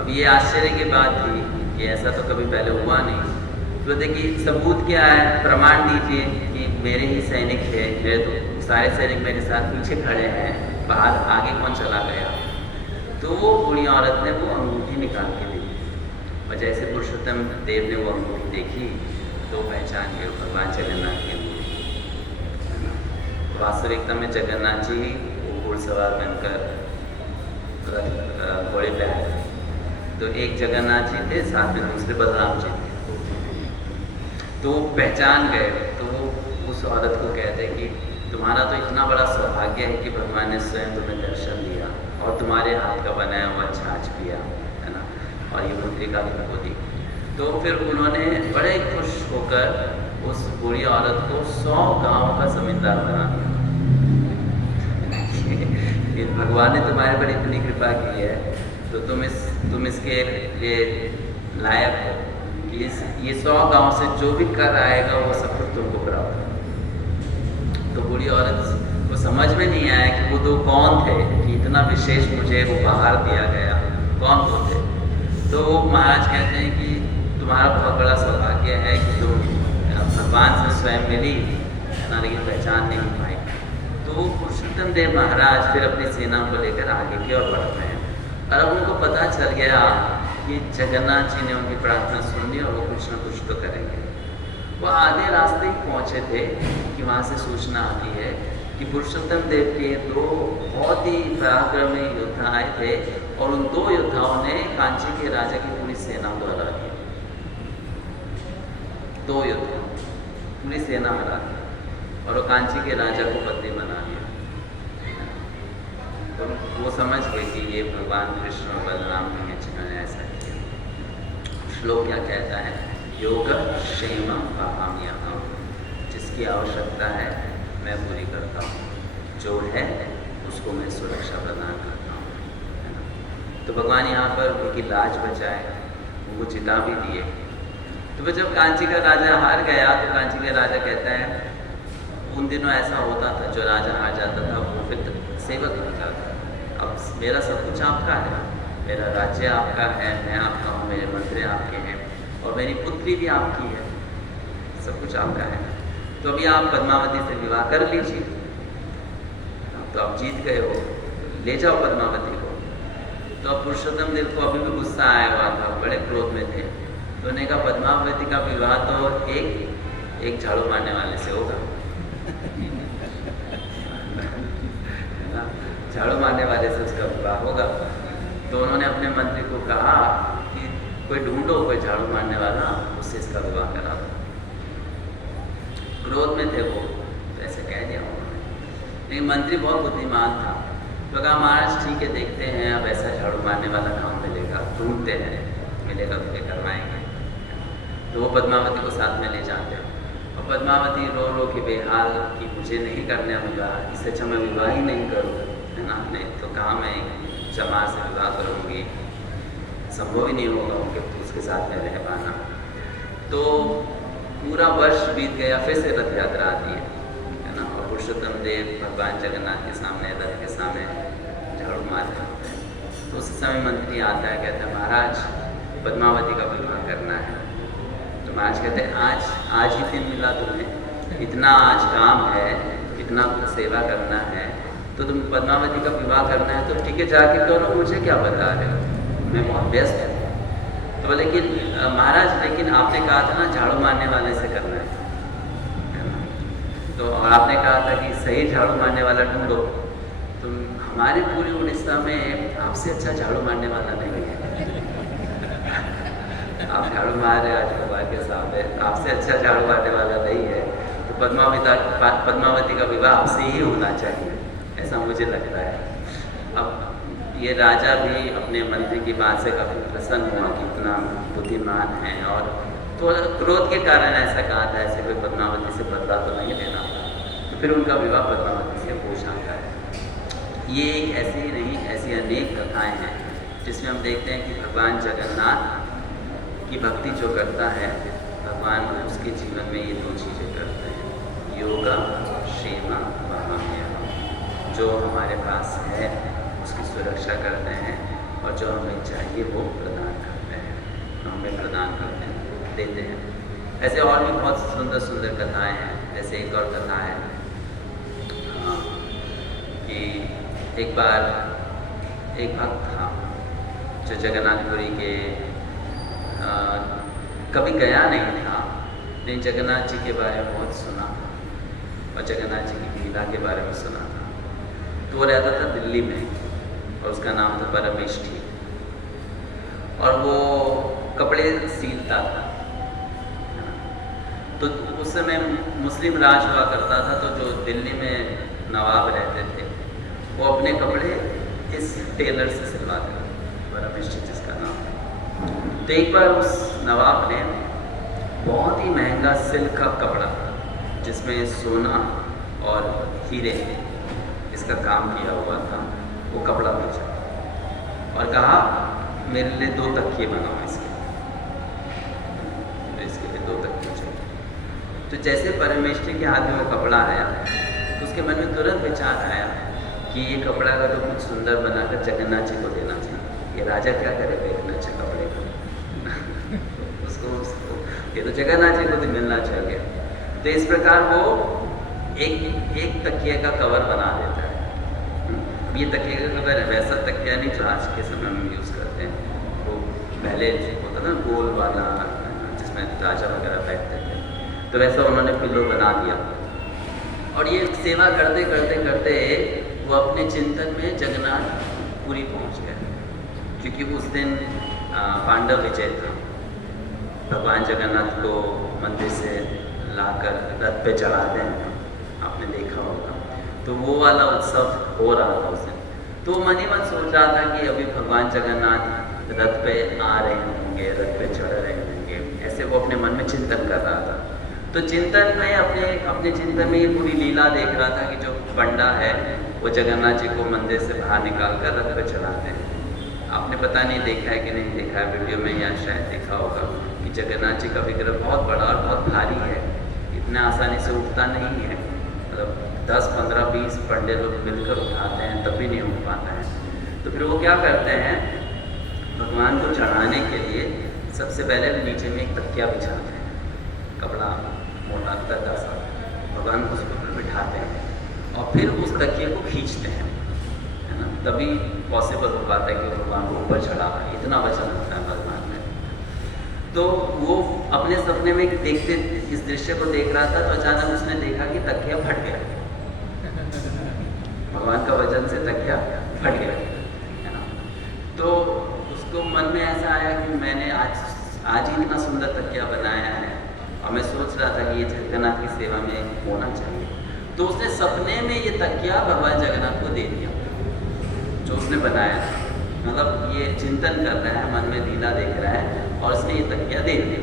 अब ये आश्चर्य की बात थी कि ऐसा तो कभी पहले हुआ नहीं। तो देखिए सबूत क्या है, प्रमाण दीजिए कि मेरे ही सैनिक थे, मेरे तो सारे सैनिक मेरे साथ पीछे खड़े हैं, बाहर आगे कौन चला गया। तो वो बूढ़ी औरत ने वो अंगूठी निकाल के दी, और जैसे पुरुषोत्तम देव ने वो अंगूठी देखी तो पहचान के भगवान जगन्नाथ की अंगूठी। वास्तविकता में जगन्नाथ जी वो घुड़सवार बनकर घोड़े पे आए। तो एक जगन्नाथ जी थे, साथ में दूसरे बलराम जी थे। तो वो पहचान गए, तो वो उस औरत को कहते कि तुम्हारा तो इतना बड़ा सौभाग्य है कि भगवान ने स्वयं तुम्हें दर्शन दिया और तुम्हारे हाथ का बनाया हुआ छाछ पिया, है ना, और ये मुद्रिका भी को दी। तो फिर उन्होंने बड़े खुश होकर उस बूढ़ी औरत को 100 गाँव का जमींदार बना दिया। भगवान ने तुम्हारे पर इतनी कृपा की है, तो तुम इसके लिए लायक हो कि ये 100 गाँव से जो भी कर आएगा वो सब कुछ तुमको प्राप्त हो। तो बूढ़ी औरत को समझ में नहीं आया कि वो दो कौन थे कि इतना विशेष मुझे उपहार दिया गया, कौन वो थे। तो महाराज कहते हैं कि तुम्हारा बहुत बड़ा सौभाग्य है कि तुम भगवान से स्वयं मिली, है ना, लेकिन पहचान नहीं पाई। तो पुरुषोत्तम देव महाराज फिर अपनी सेना को लेकर आगे की ओर बढ़ रहे हैं। और अब उनको पता चल गया कि जगन्नाथ जी ने उनकी प्रार्थना सुन ली और वो कुछ ना कुछ तो करेंगे। वो आधे रास्ते ही पहुँचे थे कि वहाँ से सूचना आती है कि पुरुषोत्तम देव के 2 बहुत ही पराक्रमी योद्धा आए थे और उन 2 योद्धाओं ने कांची के राजा की पूरी सेना को हरा दिया। 2 योद्धा पूरी सेना हरा दी और वो कांची के राजा को बंदी बना दिया। तो वो समझ गए कि ये भगवान कृष्ण और बलराम जी हैं जिन्होंने ऐसा किया। श्लोक क्या कहता है? योग क्षेम वहाम्यहम्, जिसकी आवश्यकता है मैं पूरी करता हूँ, जो है उसको मैं सुरक्षा प्रदान करता हूँ। तो भगवान यहाँ पर उनकी लाज बचाए, उनको जिता भी दिए। तो फिर जब कांची का राजा हार गया तो कांची का राजा कहता है, उन दिनों ऐसा होता था जो राजा हार जाता था वो फिर सेवक बन जाता। अब मेरा सब कुछ आपका है, मेरा राज्य आपका है, मैं आपका हूँ, मेरे मंत्री आपके हैं और मेरी पुत्री भी आपकी है, सब कुछ आपका है। तो अभी आप पद्मावती से विवाह कर लीजिए। तो आप जीत गए हो, ले जाओ पद्मावती को। तो अब पुरुषोत्तम देव को अभी भी गुस्सा आया हुआ था, बड़े क्रोध में थे। तो उन्होंने कहा पद्मावती का विवाह तो एक झाड़ू मारने वाले से होगा। झाड़ू मारने वाले से उसका विवाह होगा। तो उन्होंने अपने मंत्री को कहा कि कोई ढूंढो, कोई झाड़ू मारने वाला, उससे इसका विवाह करा दो। क्रोध में थे वो, तो ऐसे कह दिया उन्होंने। लेकिन मंत्री बहुत बुद्धिमान था, तो कहा महाराज ठीक है, देखते हैं, अब ऐसा झाड़ू मारने वाला कहाँ मिलेगा, ढूंढते हैं, मिलेगा तो ये करवाएंगे। तो वो पद्मावती को साथ में ले जाते हैं और पद्मावती रो रो के बेहाल कि मुझे नहीं करने विवाह, इससे अच्छा मैं विवाह ही नहीं करूँ, है ना, नहीं तो कहाँ मैं चमार से विवाह करूँगी, संभव ही नहीं होगा उनके उसके साथ में रह पाना। तो पूरा वर्ष बीत गया, फिर से रथ यात्रा आती है ना, और पुरुषोत्तम देव भगवान जगन्नाथ के सामने, रथ के सामने झाड़ू मार रहे होते हैं। तो उस समय मंत्री आता है, कहता है महाराज पद्मावती का विवाह करना है। तो महाराज कहते हैं आज ही दिन मिला तुम्हें, इतना आज काम है, इतना कुछ सेवा करना है, तो तुम पद्मावती का विवाह करना है तो ठीक है जाके करो, मुझे क्या बता रहे हो, मैं बहुत व्यस्त हूँ। तो बोले कि महाराज लेकिन आपने कहा था ना झाड़ू मारने वाले से करना है ना, तो और आपने कहा था कि सही झाड़ू मारने वाला ढूंढो। तो हमारे पूरी उड़ीसा में आपसे अच्छा झाड़ू मारने वाला नहीं है। आप झाड़ू मार रहे आज भगवान के सामने, आपसे अच्छा झाड़ू मारने वाला नहीं है, तो पद्मावती का विवाह आपसे ही होना चाहिए, ऐसा मुझे लगता है। अब ये राजा भी अपने मंत्री की बात से काफ़ी प्रसन्न हुआ कि इतना बुद्धिमान है, और थोड़ा क्रोध के कारण ऐसा कहा था, ऐसे कोई पद्मावती से बदला तो नहीं लेना था। तो फिर उनका विवाह पद्मावती से हो जाता है। ये एक ऐसी ही नहीं, ऐसी अनेक कथाएँ हैं जिसमें हम देखते हैं कि भगवान जगन्नाथ की भक्ति जो करता है, भगवान उसके जीवन में ये 2 चीज़ें करते हैं, योगा क्षेमा वहाम्यहम्, जो हमारे पास है उसकी सुरक्षा करते हैं और जो हमें चाहिए वो प्रदान करते हैं, हमें प्रदान करते हैं, देते हैं। ऐसे और भी बहुत सुंदर सुंदर कथाएं हैं। जैसे एक और कथा है कि एक बार एक भक्त था जो जगन्नाथपुरी के कभी गया नहीं था, लेकिन जगन्नाथ जी के बारे में बहुत सुना और जगन्नाथ जी की लीला के बारे में सुना था। तो वो रहता था दिल्ली में और उसका नाम था परमेष्ठी, और वो कपड़े सीलता था। तो उस समय मुस्लिम राज हुआ करता था, तो जो दिल्ली में नवाब रहते थे वो अपने कपड़े इस टेलर से सिलवाते थे, परमेष्ठी जिसका नाम है। तो एक बार उस नवाब ने बहुत ही महंगा सिल्क का कपड़ा जिसमें सोना और हीरे इसका काम किया हुआ था, वो कपड़ा भेजा और कहा मेरे लिए 2 तकिए बनाओ इसके, तो इसके लिए 2 तकिए चाहिए। तो जैसे परमेष्ठी के हाथ में वो कपड़ा आया तो उसके मन में तुरंत विचार आया कि ये कपड़ा का तो कुछ सुंदर बनाकर जगन्नाथ जी को देना चाहिए। ये राजा क्या करेगा इतने अच्छे कपड़े को उसको ये तो जगन्नाथ जी को तो मिलना चाहिए। तो इस प्रकार वो एक तकिए का कवर बना देता है। ये तकिए का कवर वैसा तकिया नहीं जो आज के समय में यूज़ करते हैं, वो पहले होता ना गोल वाला जिसमें राजा वगैरह बैठते थे, तो वैसा उन्होंने पिल्लो बना दिया। और ये सेवा करते करते करते वो अपने चिंतन में जगन्नाथ पुरी पहुंच गए, क्योंकि उस दिन पांडव विजय था। भगवान जगन्नाथ को मंदिर से लाकर रथ पे चढ़ाते हैं, आपने देखा होगा। तो वो वाला उत्सव हो रहा था उस दिन। तो मन ही मन सोच रहा था कि अभी भगवान जगन्नाथ रथ पे आ रहे होंगे, रथ पे चढ़ रहे होंगे, ऐसे वो अपने मन में चिंतन कर रहा था। तो चिंतन में अपने चिंतन में ये पूरी लीला देख रहा था कि जो पंडा है वो जगन्नाथ जी को मंदिर से बाहर निकाल कर रथ पे चढ़ाते हैं। आपने पता नहीं देखा है कि नहीं देखा है वीडियो में, या शायद देखा होगा कि जगन्नाथ जी का विग्रह बहुत बड़ा और बहुत भारी है, इतना आसानी से उठता नहीं है। मतलब 10, 15, 20 पंडे लोग मिलकर उठाते हैं तब भी नहीं उठ पाता है। तो फिर वो क्या करते हैं, भगवान को चढ़ाने के लिए सबसे पहले नीचे में एक तकिया बिछाते हैं, कपड़ा मोटा तकिया सा, भगवान को उसके ऊपर बिठाते हैं और फिर उस तकिए को खींचते हैं, है ना, तभी पॉसिबल हो पाता है कि भगवान को ऊपर चढ़ा है। इतना वजन होता है भगवान में। तो वो अपने सपने में देखते इस दृश्य को देख रहा था, तो अचानक उसने देखा कि तकिया फट गया, भगवान का वजन से तकिया फट गया, है ना। तो उसको मन में ऐसा आया कि मैंने आज ही इतना सुंदर तकिया बनाया है और मैं सोच रहा था कि ये जगन्नाथ की सेवा में होना चाहिए। तो उसने सपने में ये तकिया भगवान जगन्नाथ को दे दिया जो उसने बनाया था। मतलब ये चिंतन कर रहा है, मन में लीला देख रहा है और उसने ये तकिया दे दिया।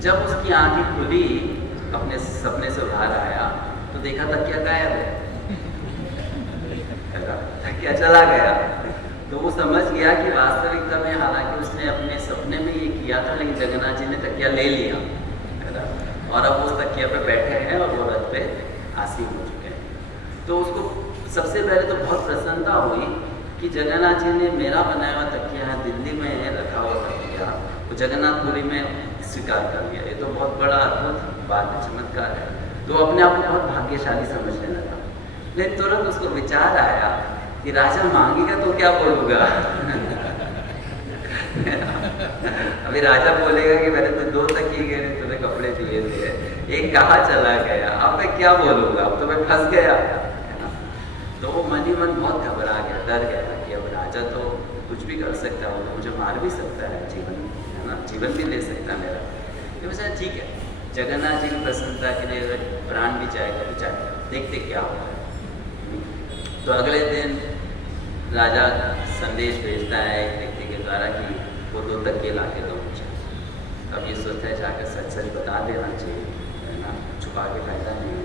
जब उसकी आंखें खुली, अपने सपने से बाहर आया तो देखा तकिया गायब है, तकिया चला गया। तो वो समझ गया कि वास्तविकता में हालांकि उसने अपने सपने में ये किया था, लेकिन जगन्नाथ जी ने तकिया ले लिया, है ना, और अब उस तकिया पे बैठे हैं और वो रथ पे आसीन हो चुके हैं। तो उसको सबसे पहले तो बहुत प्रसन्नता हुई कि जगन्नाथ जी ने मेरा बनाया हुआ तकिया है, दिल्ली में रखा हुआ तकिया, वो जगन्नाथपुरी में स्वीकार कर लिया। ये तो बहुत बड़ा अद्भुत बात है, चमत्कार है। तो अपने आप को बहुत भाग्यशाली समझने लगा। लेकिन तुरंत उसको विचार आया कि राजा मांगेगा तो क्या बोलूँगा। अभी राजा बोलेगा कि मैंने तो 2 तकिए गए, तुम्हें कपड़े दिए थे, एक कहाँ चला गया, अब मैं क्या बोलूँगा, अब तो मैं फंस गया, है ना। तो वो मन ही मन बहुत घबरा गया, डर गया कि अब राजा तो कुछ भी कर सकता है, वो तो मुझे मार भी सकता है, जीवन, है ना, जीवन भी ले सकता है मेरा। तो मैं सोचा ठीक है, जगन्नाथ जी की प्रसन्नता के लिए अगर प्राण भी जाएगा तो जाएगा, देखते क्या होता है। तो अगले दिन राजा संदेश भेजता है एक व्यक्ति के द्वारा कि वो 2 तकिए ला के दो मुझे। अब ये सोचता है जाकर सच सच बता देना चाहिए, है ना, छुपा के फायदा नहीं है।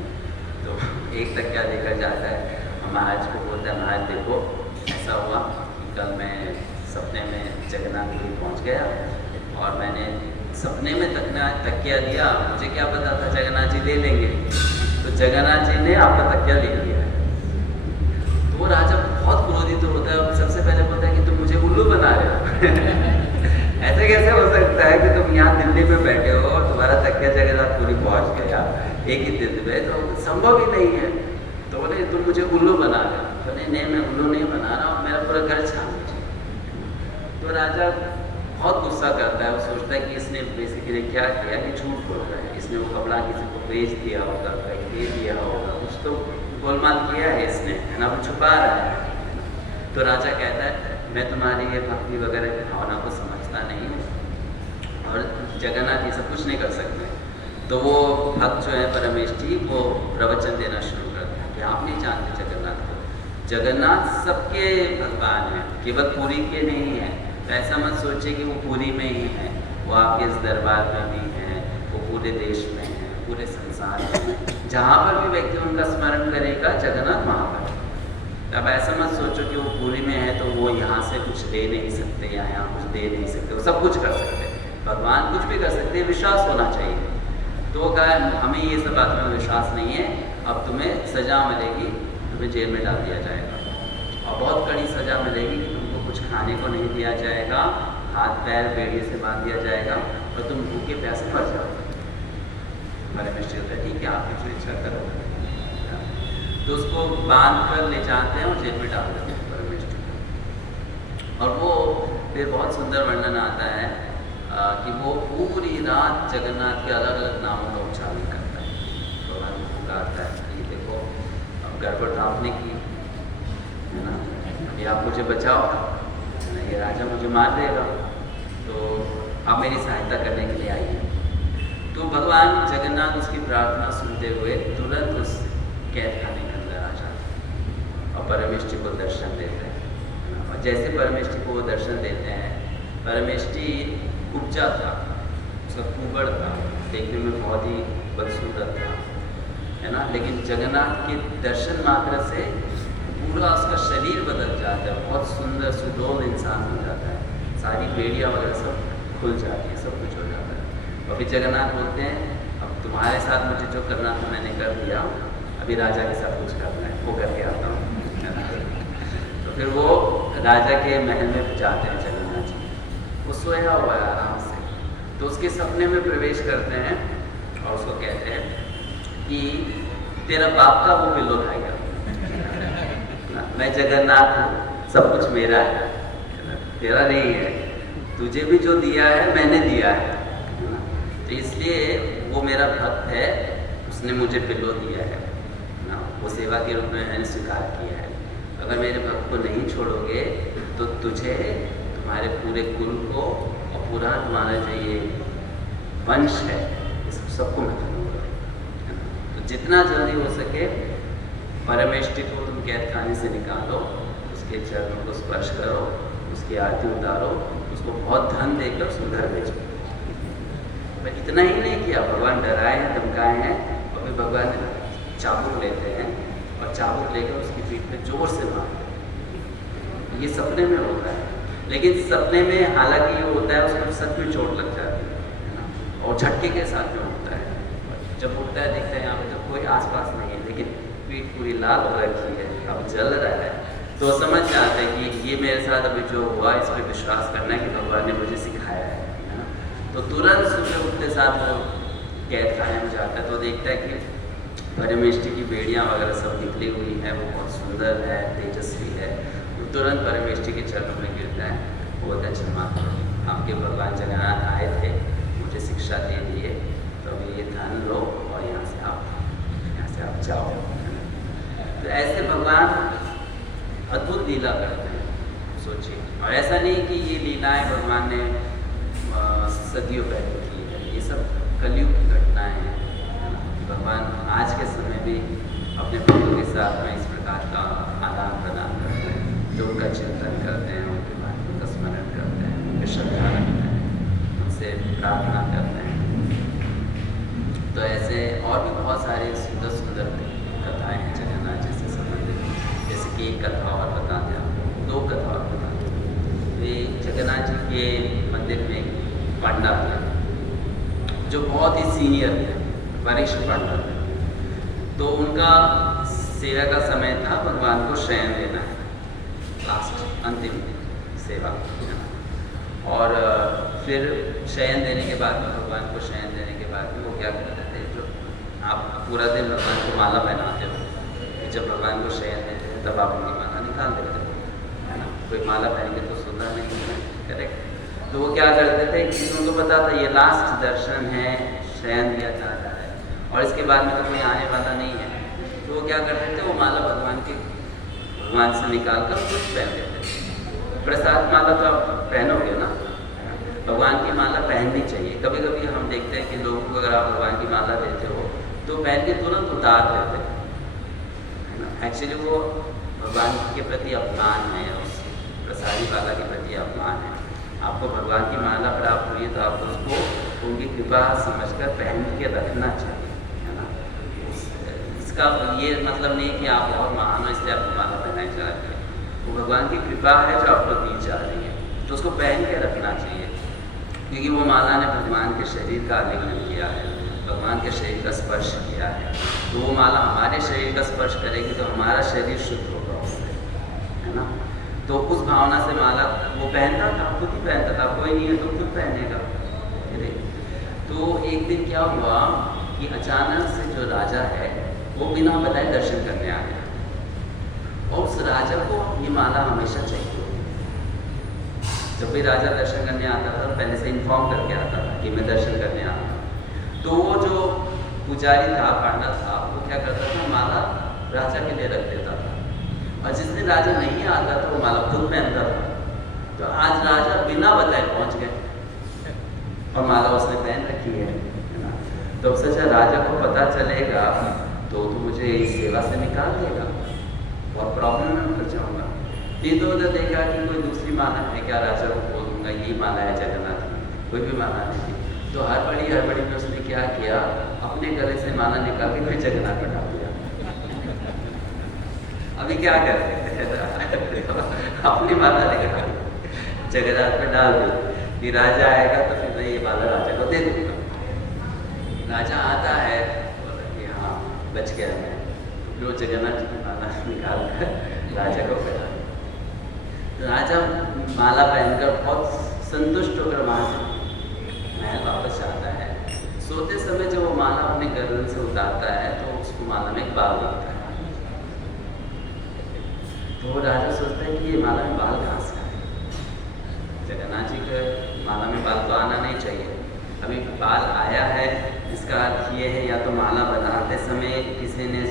तो एक तकिया लेकर जाता है, महाराज को बोलता है महाराज देखो ऐसा हुआ कि कल मैं सपने में जगन्नाथपुरी पहुँच गया और मैंने सपने में तकिया दिया, मुझे क्या पता था जगन्नाथ जी ले लेंगे, तो जगन्नाथ जी ने आपका तकिया ले लिया। तो वो राजा बहुत क्रोधित होता है और सबसे पहले बोलता है कि तुम मुझे उल्लू बना रहे हो। ऐसे कैसे हो सकता है कि तुम यहाँ दिल्ली में बैठे हो और तुम्हारा तकिया जगन्नाथपुरी पहुँच गया एक ही दिन में, तो संभव ही नहीं है। तो बोले तुम मुझे उल्लू बना रहे हो। बोले नहीं मैं उल्लू नहीं बना रहा हूँ, मेरा पूरा घर छान लीजिए। तो राजा बहुत गुस्सा करता है, वो सोचता है कि इसने बेसिकली क्या किया कि झूठ बोल रहा है, इसने वो कपड़ा किसी को बेच दिया होगा, दे दिया होगा, कुछ तो गोलमाल किया है इसने, है ना, वो छुपा रहा है। तो राजा कहता है मैं तुम्हारी ये भक्ति वगैरह की भावना को समझता नहीं हूँ और जगन्नाथ ये सब कुछ नहीं कर सकते। तो वो भक्त जो है परमेष्ठी वो प्रवचन देना शुरू करता है कि आप नहीं जानते जगन्नाथ को, जगन्नाथ सबके भगवान हैं, केवल पुरी के नहीं हैं। तो ऐसा मत सोचिए कि वो पुरी में ही है, वो आपके इस दरबार में भी है, वो पूरे देश में है, पूरे संसार में, जहाँ पर भी व्यक्ति उनका स्मरण करेगा जगन्नाथ वहाँ पर। अब ऐसा मत सोचो कि वो पूरी में है तो वो यहाँ से कुछ ले नहीं सकते या यहाँ कुछ दे नहीं सकते, वो सब कुछ कर सकते हैं, भगवान कुछ भी कर सकते हैं, विश्वास होना चाहिए। तो वो कहा हमें ये सब बात में विश्वास नहीं है, अब तुम्हें सज़ा मिलेगी, तुम्हें जेल में डाल दिया जाएगा और बहुत कड़ी सज़ा मिलेगी कि तुमको कुछ खाने को नहीं दिया जाएगा, हाथ पैर बेड़िए से बांध दिया जाएगा और तुम भूखे प्यासे मर जाओगे। परमेश्वर होता है ठीक है आप कुछ इच्छा करो, तो उसको बांध कर ले जाते हैं और जेल में डाल देते हैं परमेश्वर। और वो फिर बहुत सुंदर वर्णन आता है कि वो पूरी रात जगन्नाथ के अलग अलग नामों का उच्चारण करता है, भगवान को पुकारता है कि देखो अब गड़बड़ तो आपने की है ना, ये आप मुझे बचाओ, ये राजा मुझे मार देगा, तो आप मेरी सहायता करने के लिए आइए। तो भगवान जगन्नाथ उसकी प्रार्थना सुनते हुए तुरंत उस कैद खाने के अंदर आ जाते हैं और परमेष्ठी को दर्शन देते हैं। और जैसे परमेष्ठी को वो दर्शन देते हैं, परमेष्ठी उपजा था, उसका कुबड़ था, देखने में बहुत ही बदसूरत था, है ना, लेकिन जगन्नाथ के दर्शन मात्र से पूरा उसका शरीर बदल जाता है, बहुत सुंदर सुडौल इंसान हो जाता है, सारी बेड़ियाँ वगैरह सब खुल जाती है, सब कुछ हो जाता है। और फिर जगन्नाथ बोलते हैं अब तुम्हारे साथ मुझे जो करना था मैंने कर दिया, अभी राजा के साथ कुछ करना है, वो करके आता हूँ। तो फिर वो राजा के महल में जाते हैं जगन्नाथ जी, वो सोया हुआ है आराम से, तो उसके सपने में प्रवेश करते हैं और उसको कहते हैं कि तेरा बाप का वो पिल्लो खाएगा, मैं जगन्नाथ हूँ, सब कुछ मेरा है, तेरा नहीं है, तुझे भी जो दिया है मैंने दिया है, तो इसलिए वो मेरा भक्त है, उसने मुझे पिल्लो दिया है ना, वो सेवा के रूप में मैंने स्वीकार किया है। अगर मेरे भक्त को नहीं छोड़ोगे तो तुझे, तुम्हारे पूरे कुल को और पूरा तुम्हारा जो ये वंश है इस सबको मैं करूँगा। तो जितना जल्दी हो सके परमेष्ठी को तुम कैद खाने से निकालो, उसके चरणों को स्पर्श करो, उसकी आरती उतारो, उसको बहुत धन देकर उसको घर भेजो। पर इतना ही नहीं किया, भगवान डराए हैं, धमकाए हैं, और फिर भगवान चाबुक लेते हैं और चाबुक लेकर उसकी पीठ पे जोर से मारते हैं। ये सपने में होता है, लेकिन सपने में हालांकि ये होता है उसमें सच में चोट लग जाती है ना, और झटके के साथ में होता है। जब उठता है देखता है यहाँ पे जब कोई आसपास नहीं है, लेकिन पीठ पूरी लाल हो रखी है, अब जल रहा है, तो समझ जाते हैं कि ये मेरे साथ अभी जो हुआ इस पर विश्वास करना है कि भगवान ने मुझे सिखाया है ना। तो तुरंत सुबह उठते साथ वो कैद खाने में जाता है, तो देखता है कि परमेष्ठी की बेड़ियाँ वगैरह सब निकली हुई हैं, वो बहुत सुंदर है, तेजस्वी है। तो तुरंत परमेष्ठी के चरणों में गिरता है, वो बोलता है क्षमा करो, आपके भगवान जगन्नाथ आए थे, मुझे शिक्षा दे दिए, तो अभी ये धन लो और यहाँ से आप जाओ। तो ऐसे भगवान अद्भुत लीला करते हैं, सोचिए। और ऐसा नहीं कि ये लीलाएं भगवान ने सदियों पहले की है, ये सब कलयुग की घटनाएं हैं। भगवान आज के समय भी अपने भक्तों के साथ में इस प्रकार का आदान प्रदान करते हैं, जो उनका चिंतन करते हैं, उनके महत्व का स्मरण करते हैं, उनके श्रद्धा रखते हैं, उनसे प्रार्थना करते हैं। तो ऐसे और भी बहुत सारे सुंदर सुंदर कथाएँ हैं जगन्नाथ जी से संबंधित। जैसे कि एक कथा और बताते हैं आपको, दो कथा और बताते हैं। ये जगन्नाथ जी के मंदिर में पंडा थे जो बहुत ही सीनियर थे, वरिष्ठ पंडा थे। तो उनका सेवा का समय था, भगवान को शयन देना है, लास्ट अंतिम सेवा है ना। और फिर शयन देने के बाद में, भगवान को शयन देने के बाद में वो क्या करते थे, जो आप पूरा दिन भगवान को माला पहनाते हो, जब भगवान को शयन देते हैं तब आप उनकी माला निकाल देते हो, है ना। कोई माला पहन के तो सुंदर नहीं है, करेक्ट। तो वो क्या करते थे कि उनको पता था ये लास्ट दर्शन है, शयन दिया जा रहा है, और इसके बाद में तो कोई आने वाला नहीं है। तो वो क्या करते थे, वो माला भगवान से निकाल कर खुद पहन लेते थे। प्रसाद माला तो आप पहनोगे ना, भगवान की माला पहननी चाहिए। कभी कभी हम देखते हैं कि लोगों को अगर आप भगवान की माला देते हो तो पहन के तुरंत उतार देते हैं ना। एक्चुअली वो भगवान के प्रति अपमान है, उस प्रसादी माला के प्रति अपमान है। आपको भगवान की माला प्राप्त हुई है तो आपको उसको उनकी कृपा समझकर पहन के रखना चाहिए, है ना। इसका ये मतलब नहीं कि आप बहुत महान हो इसलिए आपको माला पहनाई जा रही है। वो भगवान की कृपा है जो आपको दी जा रही है, तो उसको पहन के रखना चाहिए। क्योंकि वो माला ने भगवान के शरीर का आलिंगन किया है, भगवान के शरीर का स्पर्श किया है। तो वो माला हमारे शरीर का स्पर्श करेगी तो हमारा शरीर शुद्ध होगा उससे, है ना। तो उस भावना से माला वो पहनता था, खुद ही पहनता था, कोई नहीं है तो खुद पहनेगा। तो एक दिन क्या हुआ कि अचानक से जो राजा है वो बिना बताए दर्शन करने आ गया। और उस राजा को ये माला हमेशा चाहिए। जब भी राजा दर्शन करने आता था पहले से इन्फॉर्म करके आता था कि मैं दर्शन करने आ रहा हूँ। तो वो जो पुजारी था, पांडा था, वो क्या करता था, माला राजा के लिए रख देता था। और जिस दिन राजा नहीं आता था वो माला खुद पहनता था। तो आज राजा बिना बताए पहुंच गए और माला उसने पहन रखी है ना। तो अब सोचा राजा को पता चलेगा तो मुझे इस सेवा से निकाल देगा और प्रॉब्लम में फंस जाऊंगा। इधर उधर देखा कि कोई दूसरी माला है क्या, राजा को बोल दूंगा यही माला है जगन्नाथ की, कोई भी माला नहीं थी। तो हड़बड़ी में उसने क्या किया, अपने गले से माला निकाल के फिर जगन्नाथ पर डाल दिया। अभी क्या कर अपनी माला निकाल जगन्नाथ पे डाल दी कि राजा आएगा तो फिर मैं ये माला राजा को दे दूंगा। राजा आता है कि हाँ बच गया मैं, जो जगन्नाथ जी की माला निकाल कर राजा को पहना। तो राजा माला पहनकर बहुत संतुष्ट होकर वहाँ से महल वापस आता है। सोते समय जब वो माला अपने गर्दन से उतारता है तो उसको माला में एक बाल दिखता है। तो वो राजा सोचता है कि ये माला में बाल कहाँ से आए। जगन्नाथ जी के माला में बाल तो आना नहीं चाहिए, अभी बाल आया है, इसका अर्थ ये है या तो माला बनाते समय किसी ने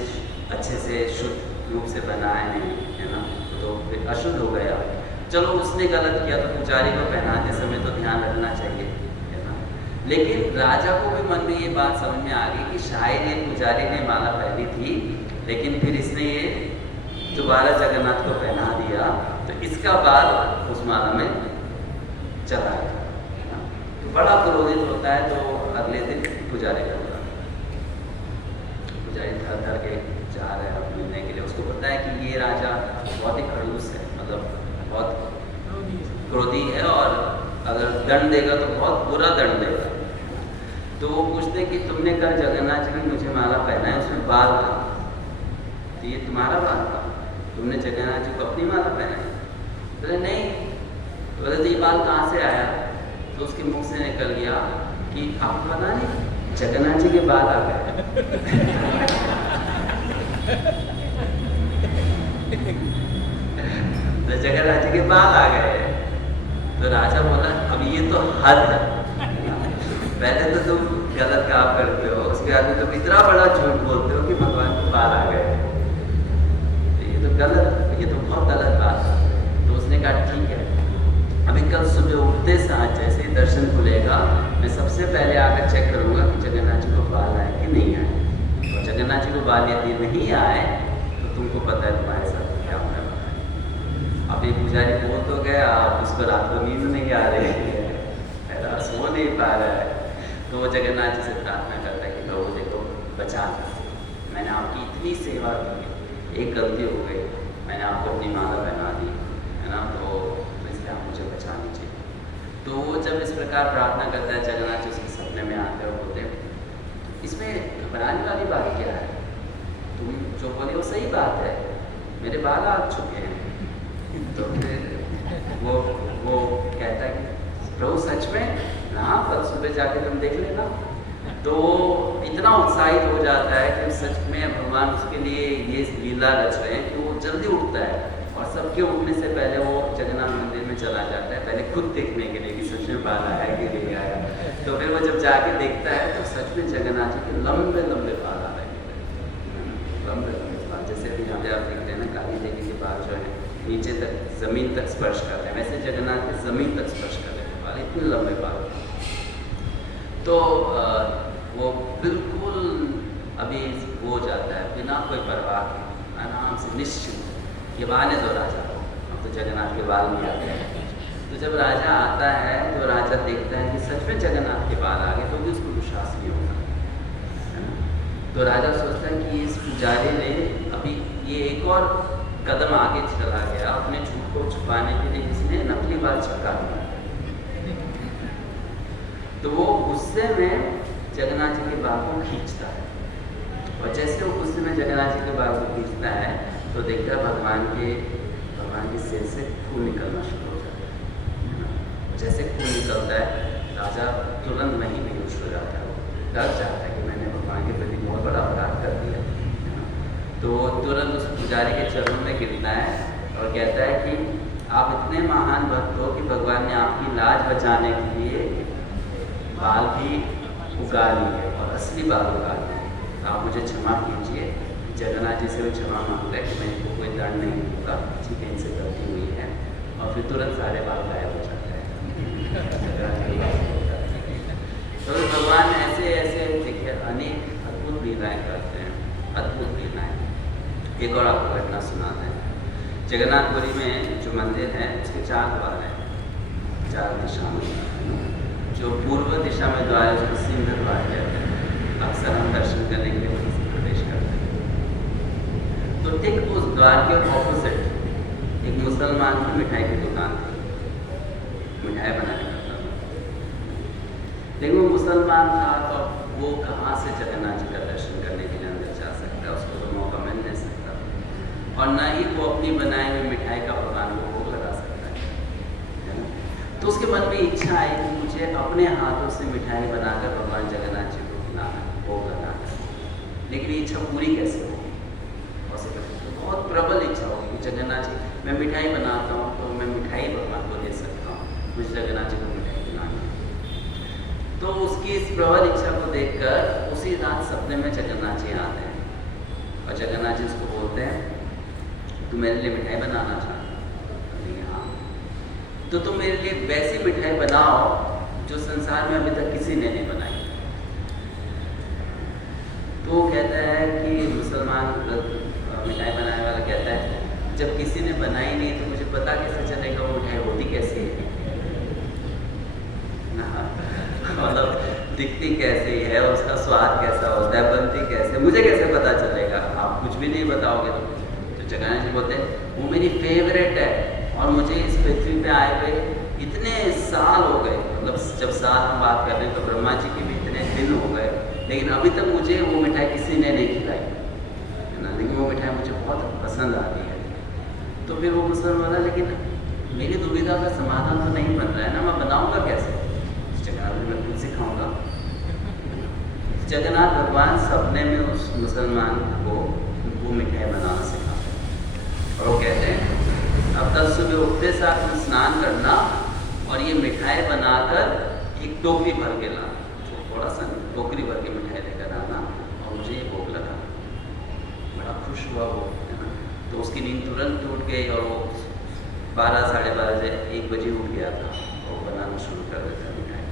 अच्छे से शुद्ध रूप से बनाया नहीं, है ना, तो फिर अशुद्ध हो गया। चलो उसने गलत किया तो पुजारी को पहनाते समय तो ध्यान रखना चाहिए, है ना। लेकिन राजा को भी मन में ये बात समझ में आ गई कि शायद ये पुजारी ने माला पहनी थी, लेकिन फिर इसने ये दोबारा जगन्नाथ को पहना दिया तो इसका बाल उस माला में चला गया। तो बड़ा क्रोधित होता है। तो अगले दिन पुजारी का बोला, पुजारी थर थर के जा रहे हैं मिलने के लिए। उसको पता है कि ये राजा बहुत ही खड़ूस है, मतलब बहुत क्रोधी है और अगर दंड देगा तो बहुत बुरा दंड देगा। तो वो पूछते कि तुमने कल जगन्नाथ जी ने मुझे माला पहना है, उसमें बाल था, तो ये तुम्हारा बाल था, तुमने जगन्नाथ जी को अपनी माला पहनाई? बोले नहीं। तो बोले ये बाल कहाँ से आया? तो उसके मुख से निकल गया कि आपको पता नहीं जगन्नाथ जी के बाल आ गए। तो जगन्नाथ जी के बाल आ गए। तो राजा बोला अब ये तो हद है, पहले तो तुम गलत काम करते हो, उसके बाद में तुम इतना बड़ा झूठ बोलते हो कि भगवान को बाल आ गए, तो ये तो गलत, ये तो बहुत गलत बात है। तो उसने कहा ठीक है, अभी कल सुबह उठते साथ जैसे ही दर्शन खुलेगा मैं सबसे पहले आकर चेक करूंगा कि जगन्नाथ जी को बाल आए कि नहीं आए। और जगन्नाथ जी को बाल यदि नहीं आए तो तुमको पता है तुम्हारे साथ क्या होने वाला है। अब ये पुजारी बोल तो गया, उसको रात को नींद नहीं आ रही है, सो नहीं पा रहा है। तो वो जगन्नाथ जी से प्रार्थना करता है कि प्रभु देखो बचा, मैंने आपकी इतनी सेवा की, एक गलती हो गई, मैंने आपको अपनी माला पहना दी, है ना, तो इसलिए आप मुझे बचा लीजिए। तो वो जब इस प्रकार प्रार्थना करता है, जगन्नाथ जी उसके सपने में आते और बोलते इसमें घबराने वाली बात क्या है, तुम जो बोले वो सही बात है, मेरे बाल आ चुके हैं। तो फिर वो कहता है कि प्रभु सच में? हाँ, कल सुबह जाके तुम देख लेना। तो इतना उत्साहित हो जाता है कि सच में भगवान उसके लिए ये लीला रच रहे हैं कि वो जल्दी उठता है और सबके उठने से पहले वो जगन्नाथ मंदिर में चला जाता है, पहले खुद देखने के लिए कि सच में बाल आया कि नहीं आया। तो फिर वो जब जाके देखता है तो सच में जगन्नाथ जी के लंबे लंबे नीचे तक ज़मीन तक स्पर्श कर रहे हैं, वैसे जगन्नाथ के ज़मीन तक स्पर्श कर रहे थे बाल, इतने लंबे बाल। तो वो बिल्कुल अभी वो हो जाता है बिना कोई परवाह के, आराम से निश्चिंत, ये आने दो राजा को, अब तो जगन्नाथ के बाल भी आते हैं। तो जब राजा आता है तो राजा देखता है कि सच में जगन्नाथ के बाल आ गए, तो भी उसको विश्वास नहीं होता, है ना। तो राजा सोचता है कि इस पुजारी ने अभी ये एक और कदम आगे चला गया, अपने झूठ को छुपाने के लिए इसने नकली बाल चिपका दिया। तो वो गुस्से में जगन्नाथ जी के बाल को खींचता है, और जैसे वो गुस्से में जगन्नाथ जी के बाल को खींचता है तो देखता है भगवान के सिर से खून निकलना शुरू हो जाता है। जैसे खून निकलता है राजा तुरंत वहीं बेहोश हो जाता है, वो डर जाता है कि मैंने भगवान के प्रति बहुत बड़ा अपराध कर दिया। तो तुरंत उस पुजारी के चरणों में गिरता है और कहता है कि आप इतने महान भक्त हो कि भगवान ने आपकी लाज बचाने के लिए बाल भी उगा लिए और असली बाल उगा लिए, आप मुझे क्षमा कीजिए। जगन्नाथ जी से वो क्षमा मांगता है कि मैं इनको कोई दंड नहीं दूंगा, ठीक है, इनसे गलती हुई है, और फिर तुरंत सारे बाल गायब हो जाते हैं। तो भगवान ऐसे ऐसे देखिए अनेक अद्भुत लीलाएँ करते हैं, अद्भुत लीलाएँ। एक और आपको घटना सुनाते हैं। जगन्नाथपुरी में जो मंदिर है उसके 4 द्वार हैं, 4 दिशा में। जो पूर्व दिशा में द्वार है उसको सिंह द्वार कहते हैं, अक्सर हम दर्शन करने के लिए वहीं से प्रवेश करते हैं। तो ठीक उस द्वार के ऑपोजिट एक मुसलमान की मिठाई की दुकान थी, मिठाई बनाने का था। लेकिन वो मुसलमान था तो वो कहाँ से जगन्नाथ जी का दर्शन करने के लिए अंदर जा सकता है, उसको तो मौका मिल नहीं सकता, और ना ही वो अपनी बनाई हुई मिठाई का भगवान को भोग लगा सकता है ना। तो उसके मन में इच्छा आई कि मुझे अपने हाथों से मिठाई बनाकर भगवान जगन्नाथ जी को खिलाना, भोग लगाना। लेकिन ये इच्छा पूरी कैसे होगी? बहुत प्रबल इच्छा होगी कि जगन्नाथ जी, मैं मिठाई बनाता हूँ तो मैं मिठाई भगवान को दे सकता हूँ, मुझे जगन्नाथ जी को मिठाई खिलानी है। तो उसकी इस प्रबल इच्छा को देखकर उसी रात सपने में जगन्नाथ जी आते हैं और जगन्नाथ जी उसको बोलते हैं तू मेरे लिए मिठाई बनाना चाहता है? हाँ। तो तुम मेरे लिए वैसी मिठाई बनाओ जो संसार में अभी तक किसी ने नहीं बनाई। तो वो कहता है कि मुसलमान मिठाई बनाने वाला कहता है जब किसी ने बनाई नहीं तो मुझे पता कैसे चलेगा वो मिठाई होती कैसी है, मतलब दिखती कैसी है, उसका स्वाद कैसा होता है, बनती कैसे, मुझे कैसे पता चलेगा? आप कुछ भी नहीं बताओगे। तो जगन्नाथ जी बोलते हैं वो मेरी फेवरेट है और मुझे इस पृथ्वी पे आए हुए इतने साल हो गए, मतलब जब साल हम बात कर रहे हैं तो ब्रह्मा जी के भी इतने दिन हो गए, लेकिन अभी तक मुझे वो मिठाई किसी ने नहीं खिलाई है ना, लेकिन वो मिठाई मुझे बहुत पसंद आती है। तो फिर वो मुसलमान बोला लेकिन मेरी दुविधा का समाधान तो नहीं बन रहा है ना, मैं बनाऊंगा कैसे? जगन्नाथ मैं खुद सिखाऊंगा। जगन्नाथ भगवान सपने में उस मुसलमान को वो मिठाई बनाना सिखाते और वो कहते हैं अब कल सुबह उठते साथ में स्नान करना और ये मिठाई बनाकर एक टोकरी भर के लाना, थोड़ा सा टोकरी भर के मिठाई लेकर आना और मुझे ये भोग लगा। बड़ा खुश हुआ वो, है ना। तो उसकी नींद तुरंत टूट गई और वो 12 साढ़े 12 1 बजे उठ गया था और बनाना शुरू कर देता है मिठाई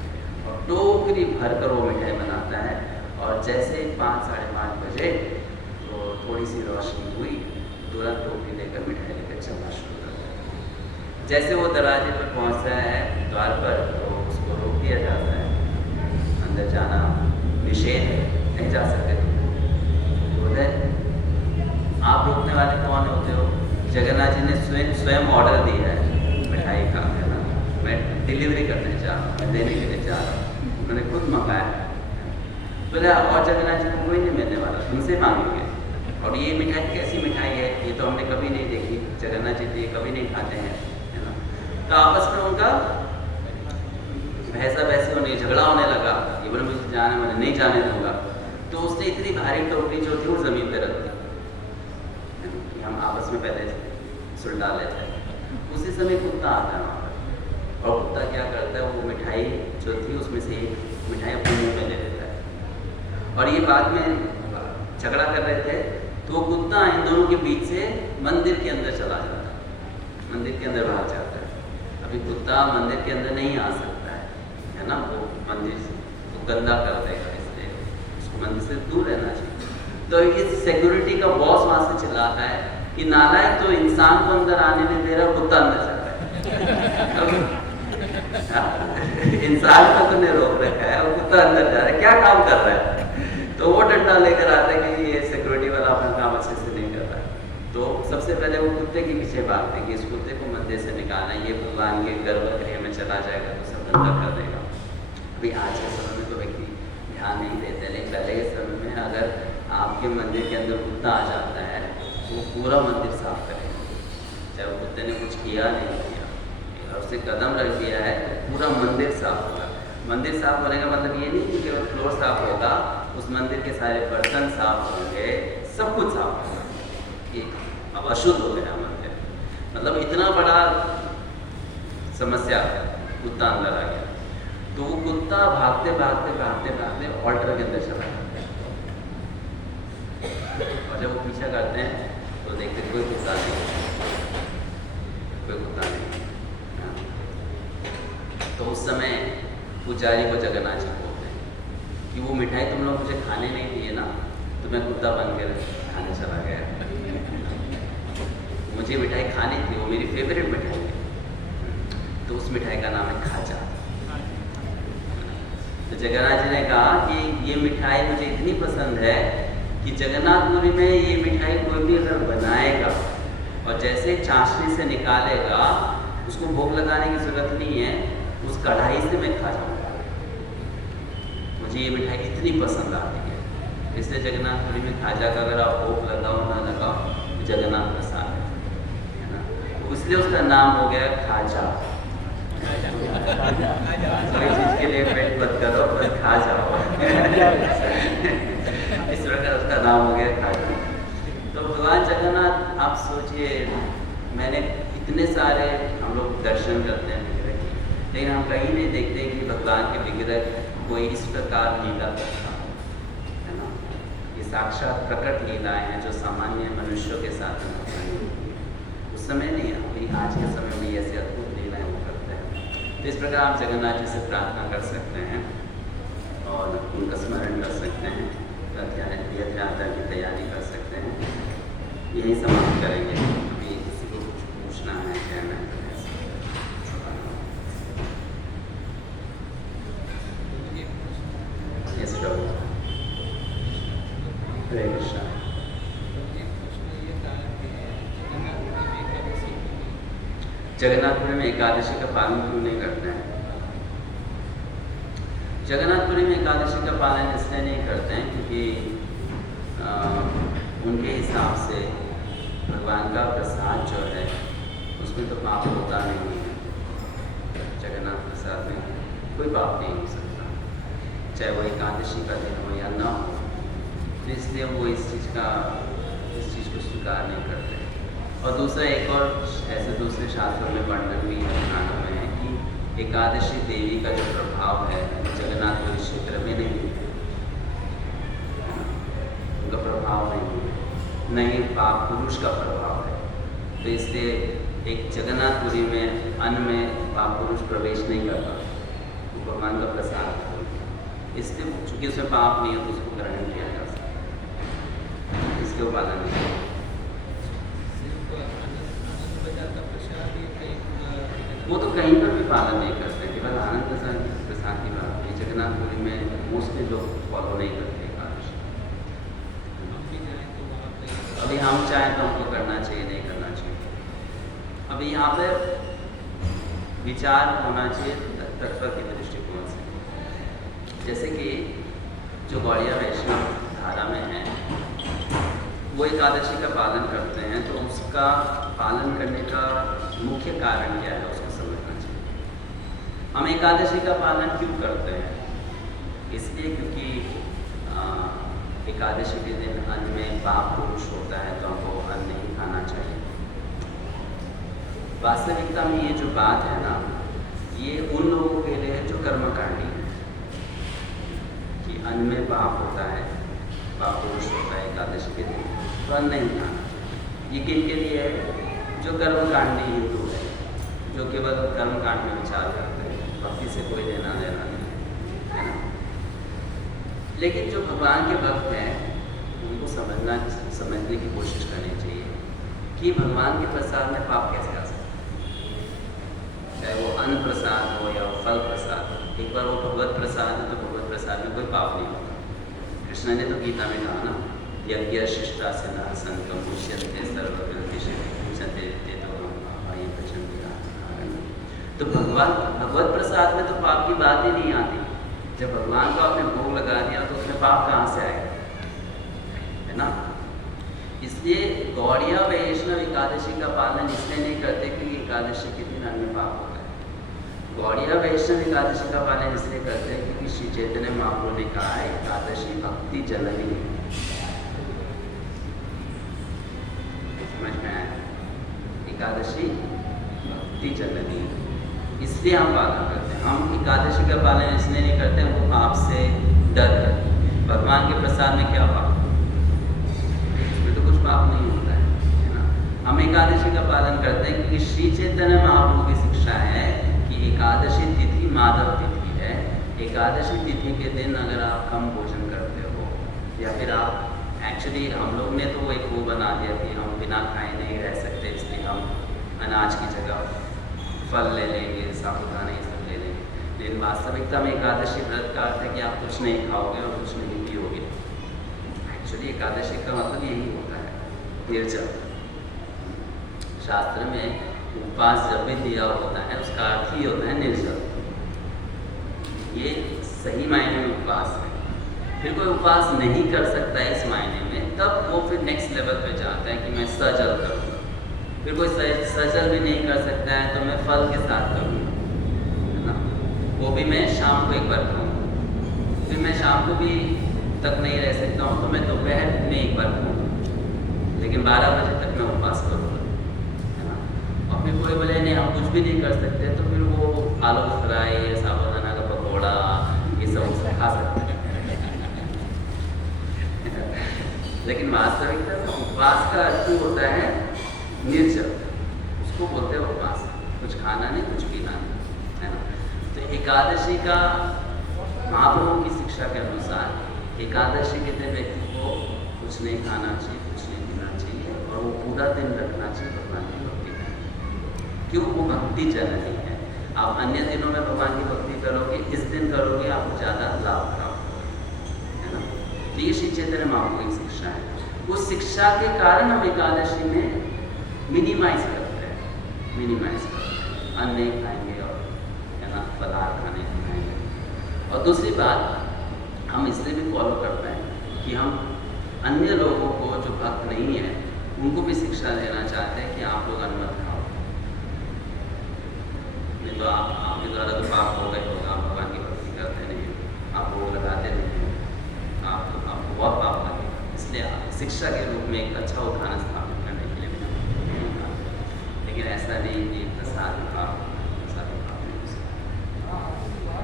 और टोकरी भर कर वो मिठाई बनाता है। और जैसे 5 साढ़े 5 बजे तो थोड़ी सी रोशनी हुई, तुरंत टोकरी लेकर मिठाई लेकर चलना शुरू कर दिया। जैसे वो दरवाजे पर पहुंचता है द्वार पर तो उसको रोक दिया जाता है, अंदर जाना निषेध है, नहीं जा सकते। बोले आप रोकने वाले कौन होते हो? जगन्नाथ जी ने स्वयं ऑर्डर दिया है मिठाई का, है ना, मैं डिलीवरी करने जा रहा हूँ, मैं देने के लिए जा रहा हूँ, उन्होंने खुद मंगाया। बोले और जगन्नाथ जी को कोई नहीं मिलने वाला, तुमसे मांगेंगे। और ये मिठाई कैसी मिठाई है, ये तो हमने कभी नहीं देखी, जगन्नाथ जी ये कभी नहीं खाते हैं, है ना। तो आपस में उनका भैंसा भैंसी होने, झगड़ा होने लगा। ये बोले मुझे जाने, मैंने नहीं जाने दूंगा। तो उसने इतनी भारी टोकरी जो थी वो ज़मीन पे रख दी, हम आपस में पहले सुलझा लेते हैं। उसी समय कुत्ता आता है वहाँ पर और कुत्ता क्या करता है, वो मिठाई जो थी उसमें से एक मिठाई अपने मुँह में ले लेता है। और ये बाद में झगड़ा कर रहे थे तो वो कुत्ता इन दोनों के बीच से मंदिर के अंदर चला जाता है। के अंदर भाग जाता है। अभी कुत्ता मंदिर के अंदर नहीं आ सकता है ना, वो मंदिर से वो गंदा कर देगा, इसलिए उसको मंदिर से दूर रहना चाहिए। तो इस सिक्योरिटी का बॉस वहाँ से चिल्लाता है कि नालायक, तो इंसान को अंदर आने नहीं दे रहा, कुत्ता अंदर चल रहा है। इंसान को तुमने रोक रखा है और कुत्ता अंदर जा रहा है, क्या काम कर रहा है? तो वो डंडा लेकर आता है कि ये सिक्योरिटी वाला अपना काम अच्छे से नहीं कर रहा है। तो सबसे पहले वो कुत्ते के पीछे भागते हैं कि इस कुत्ते को मंदिर से निकालना, ये भगवान के गर्भगृह में चला जाएगा तो सब गंदा कर देगा। अभी आज के समय में तो व्यक्ति ध्यान नहीं देते, लेकिन पहले के समय में अगर आपके मंदिर के अंदर कुत्ता आ जाता है तो वो पूरा मंदिर साफ करेगा, चाहे वो कुत्ते ने कुछ किया नहीं किया, और उसने कदम रख दिया है पूरा मंदिर साफ होगा। मंदिर साफ होने का मतलब ये नहीं कि केवल फ्लोर साफ होगा, उस मंदिर के सारे बर्तन साफ होंगे, सब कुछ साफ होगा। ये अब अशुद्ध हो गया मंदिर, मतलब इतना बड़ा समस्या, कुत्ता अंदर आ गया। तो वो कुत्ता भागते भागते भागते भागते ऑल्टर के अंदर चला जाता है, और जब वो पीछा करते हैं तो देखते कोई कुत्ता नहीं, कोई कुत्ता नहीं। तो उस समय पुजारी को जगन्नाथ जी बोलते हैं कि वो मिठाई तुम लोग मुझे खाने नहीं दिए ना, तो मैं कुत्ता बन कर खाने चला गया। मुझे मिठाई खानी थी, वो मेरी फेवरेट मिठाई थी, तो उस मिठाई का नाम है खाजा। तो जगन्नाथ जी ने कहा कि ये मिठाई मुझे इतनी पसंद है कि जगन्नाथपुरी में ये मिठाई कोई भी अगर बनाएगा और जैसे चाशनी से निकालेगा, उसको भोग लगाने की जरूरत नहीं है, उस कढ़ाई से मैं खा जाऊँगा। मुझे ये मिठाई इतनी पसंद आती है, इसलिए जगन्नाथपुरी में खाजा का अगर आप भोग लगाओ ना लगाओ, जगन्नाथ प्रसाद है ना, इसलिए उसका नाम हो गया खाजा। कोई चीज़ के लिए पेट मत करो, बस खा जाओ। इस प्रकार उसका नाम हो गया खाजा। तो भगवान जगन्नाथ, आप सोचिए, मैंने इतने सारे हम लोग दर्शन करते हैं विग्रह की, लेकिन हम कहीं नहीं देखते कि भगवान के विग्रह कोई इस प्रकार लीला करता है ना। ये साक्षात प्रकट लीलाएं हैं जो सामान्य मनुष्यों के साथ उस समय नहीं, अभी आज के समय में ऐसी अद्भुत लीलाएं वो करते हैं। तो इस प्रकार आप जगन्नाथ जी से प्रार्थना कर सकते हैं और उनका स्मरण कर सकते हैं, रथ यात्रा की तैयारी कर सकते हैं। यही समाप्त करेंगे। अभी किसी को कुछ पूछना है, कहना है? Yes, doctor. हरे कृष्णा। जगन्नाथपुरी में एकादशी का पालन क्यों नहीं करते हैं? जगन्नाथपुरी में एकादशी का पालन इसलिए नहीं करते हैं क्योंकि उनके हिसाब से भगवान का प्रसाद जो है उसमें तो पाप होता नहीं है। जगन्नाथ प्रसाद में कोई पाप नहीं हो सकता, चाहे वो एकादशी का दिन हो या ना हो। तो इसलिए वो इस चीज़ को स्वीकार नहीं करते। और दूसरा, एक और ऐसे दूसरे शास्त्रों में वर्णन भी है, पुराणों में है कि एकादशी देवी का जो प्रभाव है जगन्नाथपुरी क्षेत्र में नहीं है, उनका प्रभाव नहीं पाप पुरुष का प्रभाव है। तो इसलिए एक जगन्नाथपुरी में अन्न में पाप पुरुष प्रवेश नहीं करता, वो भगवान का प्रसाद है, इसलिए चूँकि उसमें पाप नहीं है तो उसको ग्रहण किया जा सकता, इसके पालन नहीं। वो तो कहीं पर भी पालन नहीं करते, केवल आनंद प्रसाद की बात है। जगन्नाथपुरी में मोस्टली लोग फॉलो नहीं करते एकादशी। अभी हम चाहें तो हमको करना चाहिए, नहीं करना चाहिए। अभी यहाँ पर विचार होना चाहिए तत्व के दृष्टिकोण से। जैसे कि जो गौड़िया वैष्णव धारा में है वो एकादशी का पालन करते हैं, तो उसका पालन करने का मुख्य कारण क्या है उसको समझना चाहिए। हम एकादशी का पालन क्यों करते हैं? इसलिए क्योंकि एकादशी के दिन अन्न में पाप दोष होता है, तो हमको अन्न नहीं खाना चाहिए। वास्तविकता में ये जो बात है ना, ये उन लोगों के लिए है जो कर्मकांडी है, कि अन्न में पाप होता है, पाप दोष होता है एकादशी के दिन, तो अन्न नहीं खाना चाहिए। ये किन के लिए है? जो कर्मकांडी हिंदू है। जो केवल कर्म कांड में विचार करते हैं, भक्ति से कोई लेना देना नहीं, है ना। लेकिन जो भगवान के भक्त हैं उनको समझने की कोशिश करनी चाहिए कि भगवान के प्रसाद में पाप कैसे आ सकता है, चाहे वो अन्न प्रसाद हो या फल प्रसाद। एक बार वो भगवत प्रसाद है तो भगवत प्रसाद में कोई पाप नहीं होता। कृष्ण ने तो गीता में कहा ना, यज्ञ शिष्टा से ना संतम मुष्यन्ते सर्वते तो भगवत प्रसाद में तो पाप की बात ही नहीं आती। जब भगवान को आपने भोग लगा दिया तो उसमें पाप कहाँ से आएगा, है ना। इसलिए गौड़िया वैष्णव एकादशी का पालन इसलिए नहीं करते क्योंकि एकादशी के दिन अन्य पाप होता है। गौड़िया वैष्णव एकादशी का पालन इसलिए करते हैं क्योंकि श्री चैतन्य महाप्रभु ने कहा है एकादशी भक्ति जननी। समझ में आया, एकादशी भक्ति जननी, इसलिए हम पालन करते हैं। हम एकादशी का पालन इसलिए नहीं करते, वो पाप से डर है। भगवान के प्रसाद में क्या पाप, उसमें तो कुछ पाप नहीं होता है ना। हम एकादशी का पालन करते हैं क्योंकि श्री चैतन्य महाप्रभु की शिक्षा है कि एकादशी तिथि माधव तिथि है। एकादशी तिथि के दिन अगर आप कम भोजन करते हो या फिर आप एक्चुअली, हम लोग ने तो एक वो बना दिया कि हम बिना खाए नहीं रह सकते, इसलिए हम अनाज की जगह फल ले लेंगे, साबुदाना ये सब ले लेंगे। लेकिन वास्तविकता में एकादशी व्रत का अर्थ है कि आप कुछ नहीं खाओगे और कुछ नहीं पियोगे। एक्चुअली एकादशी का मतलब यही होता है, निर्जल। शास्त्र में उपवास जब भी दिया होता है उसका अर्थ ही होता है निर्जल। ये सही मायने में उपवास है। फिर कोई उपवास नहीं कर सकता है इस मायने में, तब वो फिर नेक्स्ट लेवल पे जाता है कि मैं सजल करूँ। फिर कोई सजल भी नहीं कर सकता है तो मैं फल के साथ करूँगा, है ना। वो भी मैं शाम को एक बार खाऊँ, फिर मैं शाम को भी तक नहीं रह सकता हूँ तो मैं दोपहर में एक बार खाऊँ, लेकिन 12 बजे तक मैं उपवास करूँगा, है ना। और फिर कोई बोले नहीं हम कुछ भी नहीं कर सकते, तो फिर वो आलू फ्राई या साबुदाना का पकौड़ा ये सब खा सकते हैं। लेकिन वास्तविकता में उपवास का अर्थ होता है निर्जल, उसको बोलते हैं उपवास। कुछ खाना नहीं, कुछ पीना नहीं, है ना। तो एकादशी का महाप्रभु की शिक्षा के अनुसार एकादशी के दिन व्यक्ति को कुछ नहीं खाना चाहिए, कुछ नहीं पीना चाहिए और वो पूरा दिन रखना चाहिए भगवान की भक्ति में। क्यों? वो भक्ति जननी है। आप अन्य दिनों में भगवान की भक्ति करोगे, इस दिन करोगे आपको ज़्यादा लाभ प्राप्त होगा, है ना। तो ये श्री चैतन्य महाप्रभु की शिक्षा है। उस शिक्षा के कारण हम एकादशी में मिनिमाइज करते हैं, अन्न नहीं खाएंगे और, है ना, पदार्थ खाने खाएंगे। और दूसरी बात हम इसलिए भी फॉलो करते हैं कि हम अन्य लोगों को जो भक्त नहीं है उनको भी शिक्षा देना चाहते हैं कि आप लोग अन्न मत खाओ, नहीं तो आपके द्वारा तो पाप हो गए होगा, आप भगवान की भक्ति करते नहीं, आप वो लगाते नहीं, आपको बहुत पाप लगेगा। इसलिए शिक्षा के रूप में एक अच्छा उदाहरण स्थापित करने के लिए भी, लेकिन ऐसा नहीं कि प्रसाद भाव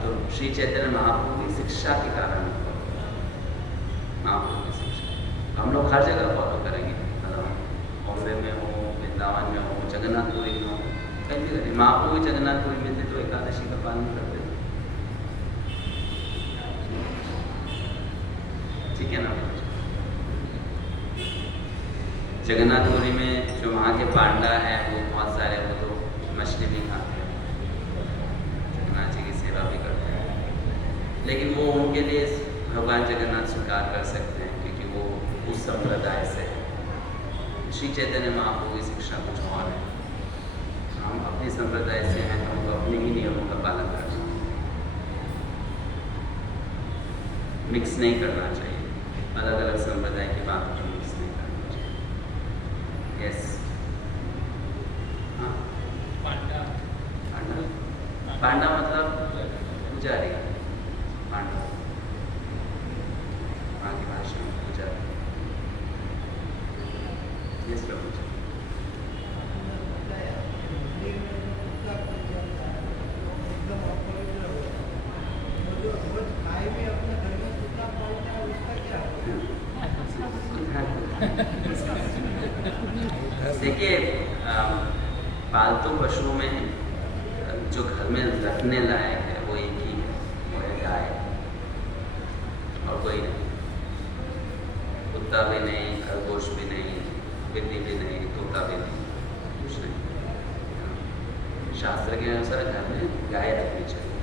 तो श्री चैतन्य महाप्रभु की शिक्षा के कारण, महाप्रभु की शिक्षा हम लोग हर जगह फॉलो करेंगे, मतलब बॉम्बे में हो, वृंदावन में हो, जगन्नाथपुरी में हो, कहीं भी करें। महाप्रभु जगन्नाथपुरी में थे तो एकादशी का पालन करते थे, ठीक है ना। जगन्नाथपुरी में जो वहाँ के पांडा हैं वो बहुत सारे, वो तो मछली भी खाते हैं, जगन्नाथ जी की सेवा भी करते हैं, लेकिन वो उनके लिए भगवान जगन्नाथ स्वीकार कर सकते हैं क्योंकि वो उस संप्रदाय से है। श्री चैतन्य महाप्रभु की शिक्षा कुछ और है। हम अपने संप्रदाय से हैं तो हमको अपने ही नियमों का पालन करना, मिक्स नहीं करना चाहिए, अलग अलग संप्रदाय की बात को मिक्स नहीं करना चाहिए। यस, हाँ, पांडा मतलब पुजारी, पांडा वहाँ की भाषा में पुजारी। यस प्रभु जी। देखिए पालतू पशुओं में जो घर में रखने लायक है वो एक ही है, वो है गाय, और कोई नहीं। कुत्ता भी नहीं, खरगोश भी नहीं, बिल्ली भी नहीं, तोता भी नहीं, कुछ नहीं। शास्त्र के अनुसार घर में गाय रखनी चाहिए।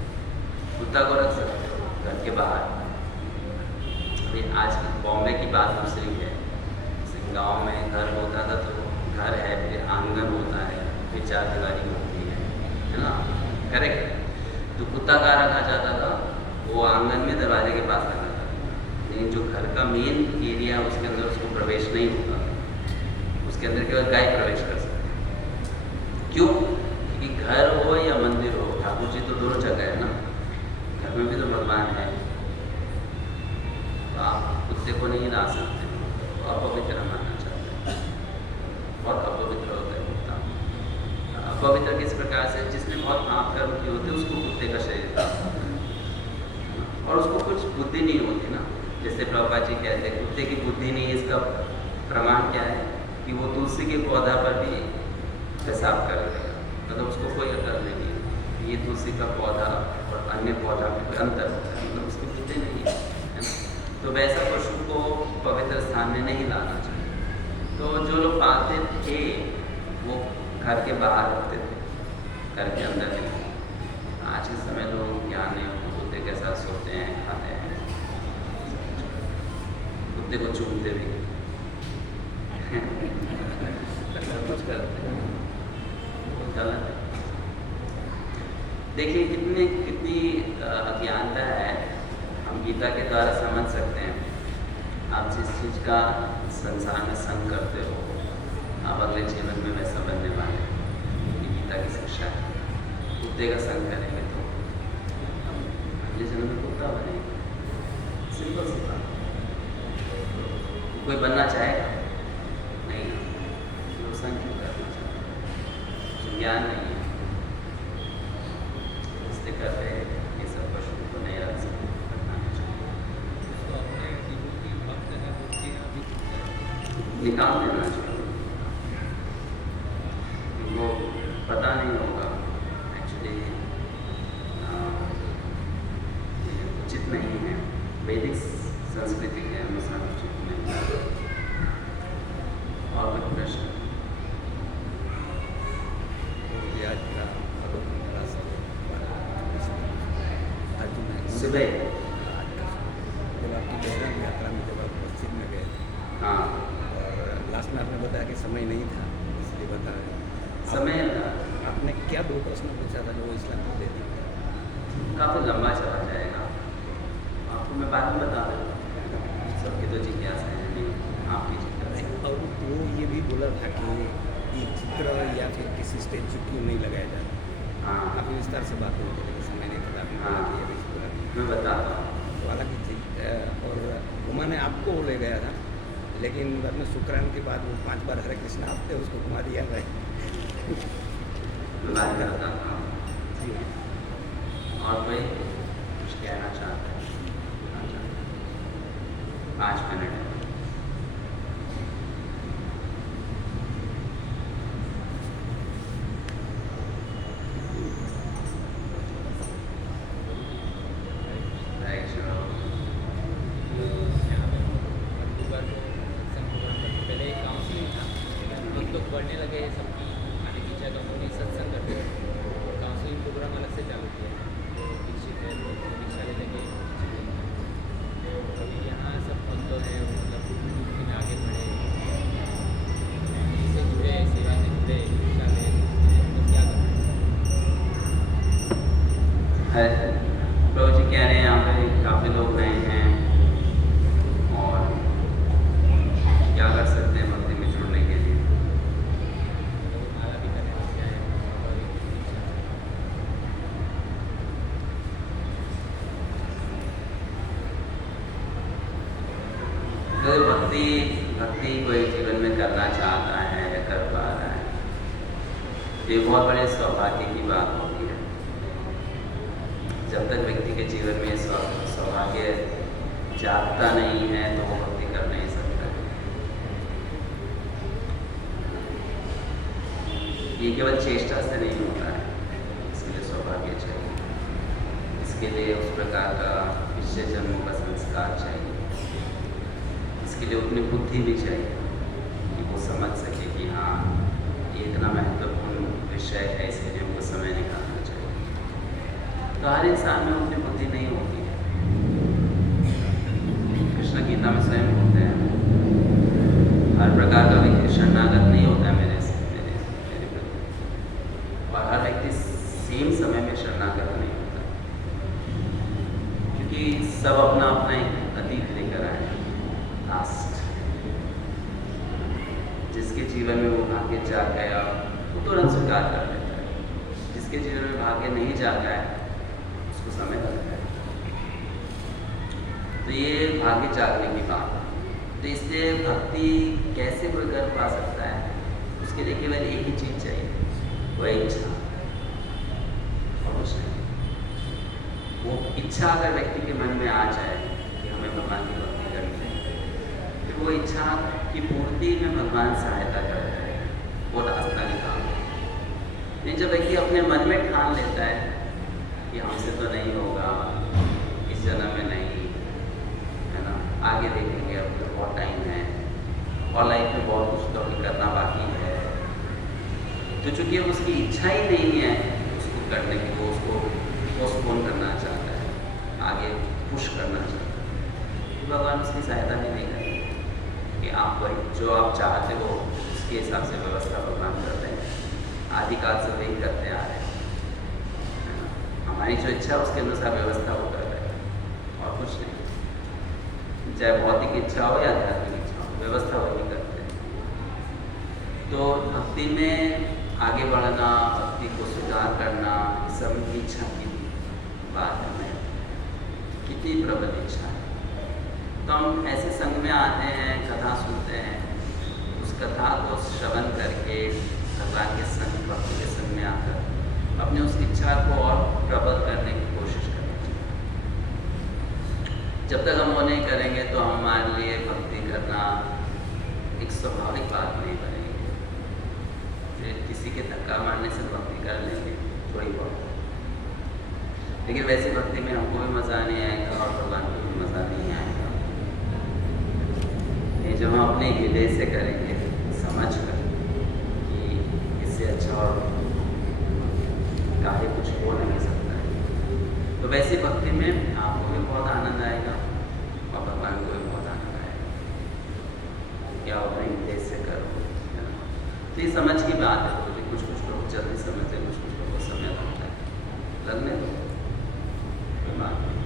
कुत्ता को रख सकते हो घर के बाहर। अभी आज बॉम्बे की बात दूसरी है। गांव में घर होता था तो घर है, फिर आंगन होता है, फिर चारदीवारी होती है ना, करेक्ट। तो कुत्ता कहाँ रखा जाता था? वो आंगन में दरवाजे के पास रखा था, लेकिन जो घर का मेन एरिया उसके अंदर उसको प्रवेश नहीं होता, उसके अंदर केवल गाय प्रवेश कर सकती है। क्यों? क्योंकि घर हो या मंदिर हो, ठाकुर जी तो दोनों जगह है ना, घर में भी तो भगवान है। तो आप कुत्ते को नहीं ला सकते, तो अपवित्र माना चाहते हैं, बहुत अपवित्र होता है कुत्ता। अपवित्र किस प्रकार से? जिसने बहुत पाप कर्म किए होते हैं उसको कुत्ते का शरीर प्राप्त होता है, और उसको कुछ बुद्धि नहीं होती ना। जैसे प्रभुपाद जी कहते हैं कुत्ते की बुद्धि नहीं है, इसका प्रमाण क्या है? कि वो तुलसी के पौधा पर भी पेशाब कर देगा, मतलब उसको कोई अकल नहीं है ये तुलसी का पौधा और अन्य पौधा में कोई अंतर होता है, मतलब उसकी बुद्धि नहीं है। तो वैसा पशु को पवित्र स्थान में नहीं लाना चाहिए। तो जो लोग पालते थे वो घर के बाहर रखते थे, घर के अंदर नहीं। आज के समय लोग ज्ञान नहीं, कुत्ते के साथ सोते हैं, खाते हैं, कुत्ते को चूमते भी कुछ करते हैं, गलत है। देखिए कितनी अज्ञानता है। हम गीता के द्वारा समझ सकते हैं। आप जिस चीज़ का संसार में संग करते हो, आप अगले जीवन में वैसा बनने वाले हैं। ये गीता की शिक्षा है। कुत्ते का संग करेंगे तो हम अगले जीवन में कुत्ता बनेंगे, सिंपल सी बात। कोई बनना चाहेगा नहीं, वो संग क्यों करना चाहेगा? ज्ञान नहीं है, इसलिए करते ये सब पशु को नहीं रख सकते। निकाल देना चाहिए, वो पता नहीं होगा एक्चुअली उचित नहीं है। वैदिक संस्कृति के अनुसार उचित नहीं है। और कोई प्रश्न? सुबह आपकी बहरन यात्रा में जब आप मस्जिद में गए, हाँ, लास्ट में आपने बताया कि समय नहीं था, इसलिए बता समय आपने क्या 2 प्रश्न पूछा था जो इस्लाम को दे दिया? काफ़ी लंबा चला जाएगा, आपको मैं बाद में बता दूँ। सबकी तो जिज्ञासा है, नहीं आपकी जिज्ञासा। और वो ये भी बोला था कि ये चित्र या फिर किसी स्टेचू क्यों नहीं लगाया जाता। हाँ, काफ़ी विस्तार से बात हुई थी, लेकिन समय नहीं था, आपने बोला कि ये भी पूरा मैं बताता हूँ। तो हालांकि और घुमा ने आपको ले गया था, लेकिन बाद में शुक्रान के बाद वो 5 बार हरे कृष्ण आप थे, उसको घुमा दिया भाई। मैं बात करता हूँ। और कोई कुछ कहना चाहता है? 5 मिनट है। बढ़ने लगे सब आगे पीछे कंपनी सत्संग करते हैं, काउंसलिंग प्रोग्राम अलग से चालू किया है, दीक्षित है तो दीक्षा लेने के अभी यहाँ सब बंद है, मतलब में आगे बढ़े, इससे जुड़े, सेवा से जुड़े, दीक्षा ले, तो क्या करना है? प्रभु जी कह रहे हैं यहाँ पे काफ़ी लोग नए हैं और क्या कर सकते हैं भक्ति में जुड़ने के लिए? तो भक्ति कोई जीवन में करना चाहता है या कर पा रहा है, ये बहुत बड़े सौभाग्य की बात होती है। जब तक व्यक्ति के जीवन में सौभाग्य जागता नहीं है तो वो भक्ति कर नहीं सकता। ये केवल चेष्टा से नहीं होता है, इसलिए सौभाग्य चाहिए, इसके लिए उस प्रकार का पिछले जन्मों का संस्कार चाहिए, इसके लिए उतनी बुद्धि भी चाहिए कि वो समझ सके कि हाँ ये इतना महत्वपूर्ण विषय है, इसके लिए उनको समय निकालना चाहिए। तो हर इंसान में उतनी बुद्धि नहीं होती है। कृष्ण गीता में स्वयं बोलते हैं हर प्रकार का व्यक्ति शरणागत नहीं होता है मेरे प्रति, और हर व्यक्ति सेम समय में शरणागत नहीं होता, क्योंकि सब अपना अपना एक अतीत लेकर आए हैं, पास्ट। जिसके जीवन में वो भाग्य जाग गया वो तुरंत स्वीकार कर लेता है, जिसके जीवन में भाग्य नहीं जागा है उसको समय लगता है। तो ये भाग्य जागने की बात है। तो इसलिए भक्ति कैसे कोई कर पा सकता है, उसके लिए केवल एक ही चीज़ चाहिए, वो इच्छा, और कुछ नहीं। वो इच्छा अगर व्यक्ति के मन में आ जाए कि हमें भगवान की भक्ति करनी है, तो वो इच्छा की पूर्ति में भगवान सहायता करता है, वो रास्ता निकालता है। नहीं, जब व्यक्ति अपने मन में ठान लेता है कि हमसे तो नहीं होगा, इस जन्म में नहीं, आगे देखेंगे, अब तो बहुत टाइम है और लाइफ में बहुत कुछ तो अभी करना बाकी है, तो चूँकि उसकी इच्छा ही नहीं है उसको करने की, वो उसको पोस्टपोन करना चाहता है, आगे पुश करना चाहता है, तो भगवान उसकी सहायता भी नहीं करेंगे कि आप वही जो आप चाहते हो उसके हिसाब से व्यवस्था भगवान करते हैं। आदिकाल से वही करते आ रहे हैं, हमारी जो इच्छा उसके अनुसार व्यवस्था वो कर रहे हैं और कुछ नहीं। चाहे भौतिक इच्छा हो या आध्यात्मिक इच्छा हो, व्यवस्था वही करते हैं। तो भक्ति में आगे बढ़ना, भक्ति को सुधार करना, इस सब की इच्छा की बात है, कितनी प्रबल इच्छा है। तो हम ऐसे संग में आते हैं, कथा सुनते हैं, उस कथा को श्रवण करके भगवान के संग, भक्ति के संग में आकर अपने उस इच्छा को और प्रबल करने की कोशिश करते हैं। जब तक हम वो नहीं करेंगे तो हमारे लिए भक्ति करना एक स्वाभाविक बात नहीं बनेगी। फिर किसी के धक्का मारने से भक्ति कर लेंगे थोड़ी बहुत, लेकिन वैसी भक्ति में हमको भी मज़ा नहीं आएगा और भगवान को भी मज़ा नहीं आएगा। ये जब हम अपने हृदय से करेंगे, समझ कर कि इससे अच्छा और कार्य कुछ हो नहीं सकता है, तो वैसी भक्ति में आपको भी बहुत आनंद आएगा और भगवान को भी बहुत आनंद आएगा। क्या अपने हृदय से करो, तो ये समझ की बात है। तो कुछ कुछ लोग जल्दी समझते हैं, कुछ लोगों को समय लगता है, लगने दो, कोई बात नहीं,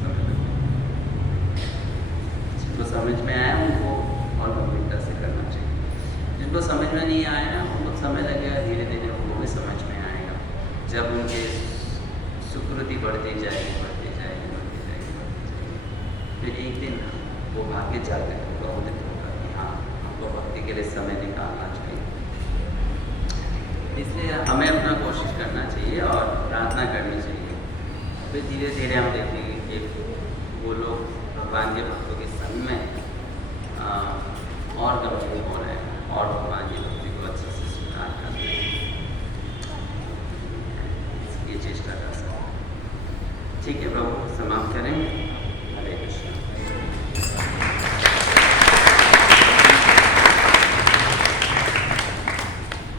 समय लगता है। जिनको समझ में आया उनको और गंभीरता से करना चाहिए, जिनको समझ में नहीं आया उनको समय लगेगा, धीरे धीरे उनको भी समझ में आएगा। जब उनके सुकृति बढ़ती जाएगी, बढ़ती जाएगी, बढ़ती जाएगी, बढ़ती जाएगी, फिर एक दिन वो भाग्य जाकर उदित होगा कि हाँ हमको भक्ति के लिए समय निकालना चाहिए। इसलिए हमें अपना कोशिश करना चाहिए और प्रार्थना करनी चाहिए। फिर धीरे धीरे हम देखेंगे कि वो लोग भगवान के भक्तों के संग में और गंभीर हो रहे हैं और भगवान की भक्ति को अच्छे से स्वीकार कर रहे हैं। ये चेष्टा कर सकते हैं। ठीक है प्रभु, समाप्त करें। हरे कृष्ण।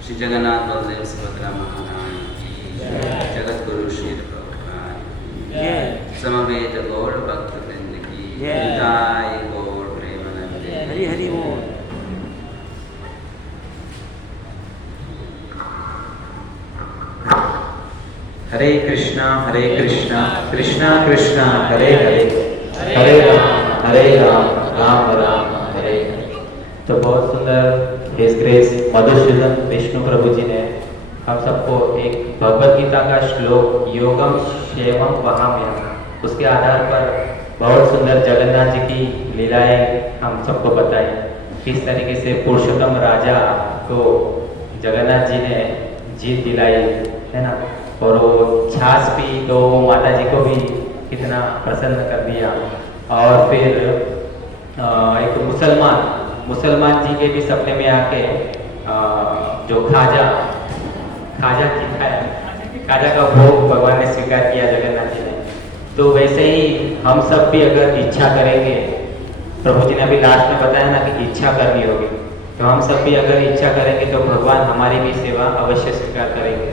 श्री जगन्नाथ बलदेव सुभद्रा महाराज की जगत गुरु श्री प्रभुपाद की समवेत गौर भक्त वृंद की जय, गौर प्रेमानंद। हरि हरि बोल। हरे कृष्णा कृष्णा कृष्णा हरे हरे, हरे राम राम राम हरे हरे। तो बहुत सुंदर हिज ग्रेस मधुसूदन विष्णु प्रभु जी ने हम सबको एक भगवत गीता का श्लोक योगम क्षेमम वहाम्यहम्, उसके आधार पर बहुत सुंदर जगन्नाथ जी की लीलाएं हम सबको बताई। किस तरीके से पुरुषोत्तम राजा को जगन्नाथ जी ने जीत दिलाई है ना, और वो छाछ पी तो माता जी को भी कितना प्रसन्न कर दिया। और फिर एक मुसलमान जी के भी सपने में आके जो खाजा खिलाया, खाजा का भोग भगवान ने स्वीकार किया जगन्नाथ जी ने। तो वैसे ही हम सब भी अगर इच्छा करेंगे, प्रभु जी ने अभी लास्ट में बताया ना कि इच्छा करनी होगी, तो हम सब भी अगर इच्छा करेंगे तो भगवान हमारी भी सेवा अवश्य स्वीकार करेंगे।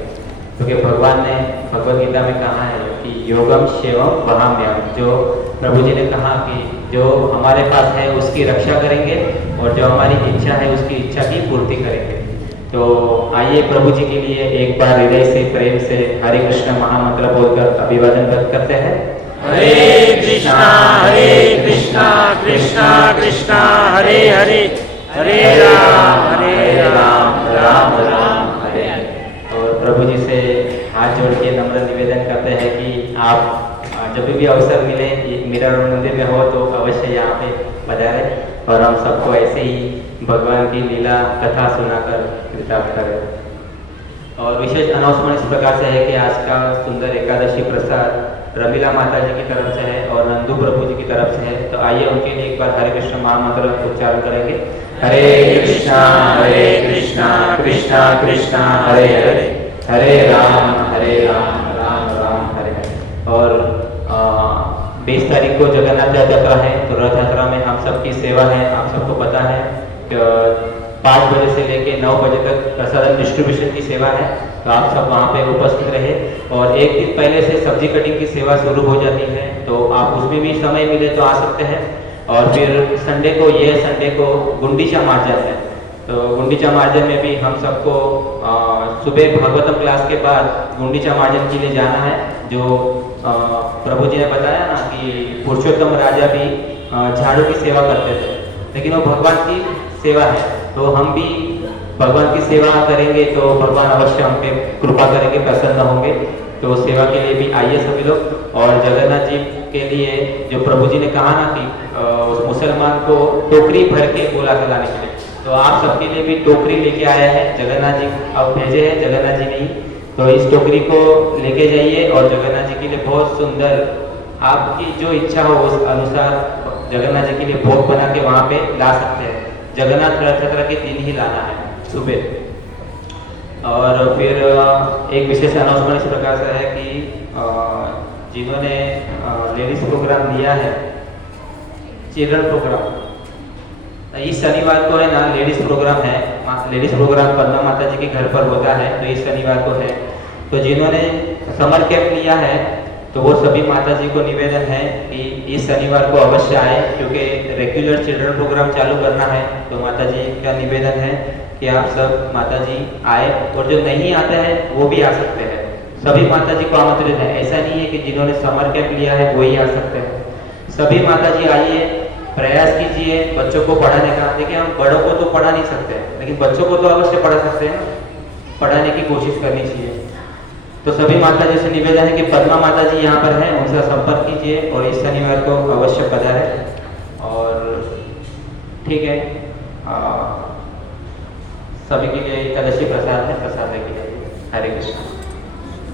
क्योंकि भगवान ने भगवद गीता में कहा है कि योगम शिवम वहाम्यम, जो प्रभु जी ने कहा कि जो हमारे पास है उसकी रक्षा करेंगे और जो हमारी इच्छा है उसकी इच्छा की पूर्ति करेंगे। तो आइए प्रभु जी के लिए एक बार हृदय से प्रेम से हरे कृष्ण महामंत्र बोलकर अभिवादन व्यक्त करते हैं। हरे कृष्णा कृष्णा कृष्णा हरे हरे, हरे राम राम राम हरे हरे। और प्रभु जी से हाथ जोड़ के नम्र निवेदन करते हैं कि आप जब भी अवसर मिले मीरा रोड मंदिर में हो तो अवश्य यहाँ पे पधारे और हम सबको ऐसे ही भगवान की लीला कथा सुनाकर कृतार्थ करें। और विशेष अनाउंसमेंट इस प्रकार से है कि आज का सुंदर एकादशी प्रसाद रमीला माता जी की तरफ से है और नंदू प्रभु जी की तरफ से है। तो आइए उनके लिए एक बार हरे कृष्ण महामंत्र उच्चारण करेंगे। हरे कृष्णा कृष्णा कृष्णा हरे हरे, हरे राम राम राम हरे हरे। और 20 तारीख को जगन्नाथ यात्रा है, तो रथ यात्रा में हम सबकी सेवा है। आप सबको पता है कि 5 बजे से लेके 9 बजे तक प्रसाद डिस्ट्रीब्यूशन की सेवा है, तो आप सब वहाँ पे उपस्थित रहे। और एक दिन पहले से सब्जी कटिंग की सेवा शुरू हो जाती है, तो आप उसमें भी समय मिले तो आ सकते हैं। और फिर संडे को गुंडीचा मार्जन है, तो गुंडीचा मार्जन में भी हम सबको सुबह भागवतम क्लास के बाद गुंडीचा मार्जन के लिए जाना है। जो प्रभु जी ने बताया ना कि पुरुषोत्तम राजा भी झाड़ू की सेवा करते थे, लेकिन वो भगवान की सेवा है, तो हम भी भगवान की सेवा करेंगे तो भगवान अवश्य हम पे कृपा करेंगे, प्रसन्न होंगे। तो सेवा के लिए भी आइए सभी लोग। और जगन्नाथ जी के लिए जो प्रभु जी ने कहा ना कि उस मुसलमान को टोकरी भर के बोला खिलाने के लिए, तो आप सबके लिए भी टोकरी लेके आया है जगन्नाथ जी, अब भेजे हैं जगन्नाथ जी नहीं, तो इस टोकरी को लेके जाइए और जगन्नाथ जी के लिए बहुत सुंदर आपकी जो इच्छा हो उस अनुसार जगन्नाथ जी के लिए भोग बना के वहाँ पे ला सकते हैं। जगन्नाथ रथ यात्रा के दिन ही लाना है सुबह। और फिर एक विशेष अनाउंसमेंट इस प्रकार से है कि जिन्होंने लेडीज प्रोग्राम लिया है, चिल्ड्रन प्रोग्राम, इस शनिवार को है ना लेडीज प्रोग्राम है। लेडीज प्रोग्राम पद्मा माता जी के घर पर होता है, तो इस शनिवार को है। तो जिन्होंने समर कैंप लिया है तो वो सभी माता जी को निवेदन है कि इस शनिवार को अवश्य आए, क्योंकि रेगुलर चिल्ड्रन प्रोग्राम चालू करना है। तो माता जी का निवेदन है कि आप सब माता जी आए, और जो नहीं आते हैं वो भी आ सकते हैं। सभी माता जी को आमंत्रित है, ऐसा नहीं है कि जिन्होंने समर कैंप लिया है वो ही आ सकते हैं। सभी माता जी आइए, प्रयास कीजिए बच्चों को पढ़ाने का। देखिए हम बड़ों को तो पढ़ा नहीं सकते, लेकिन बच्चों को तो अवश्य पढ़ा सकते हैं, पढ़ाने की कोशिश करनी चाहिए। तो सभी माता जी से निवेदन है कि पद्मा माता जी यहाँ पर हैं, उनसे संपर्क कीजिए और इस शनिवार को अवश्य पधारें। और ठीक है, सभी के लिए एकादशी प्रसाद है, प्रसाद लेके जाइए। हरे कृष्ण।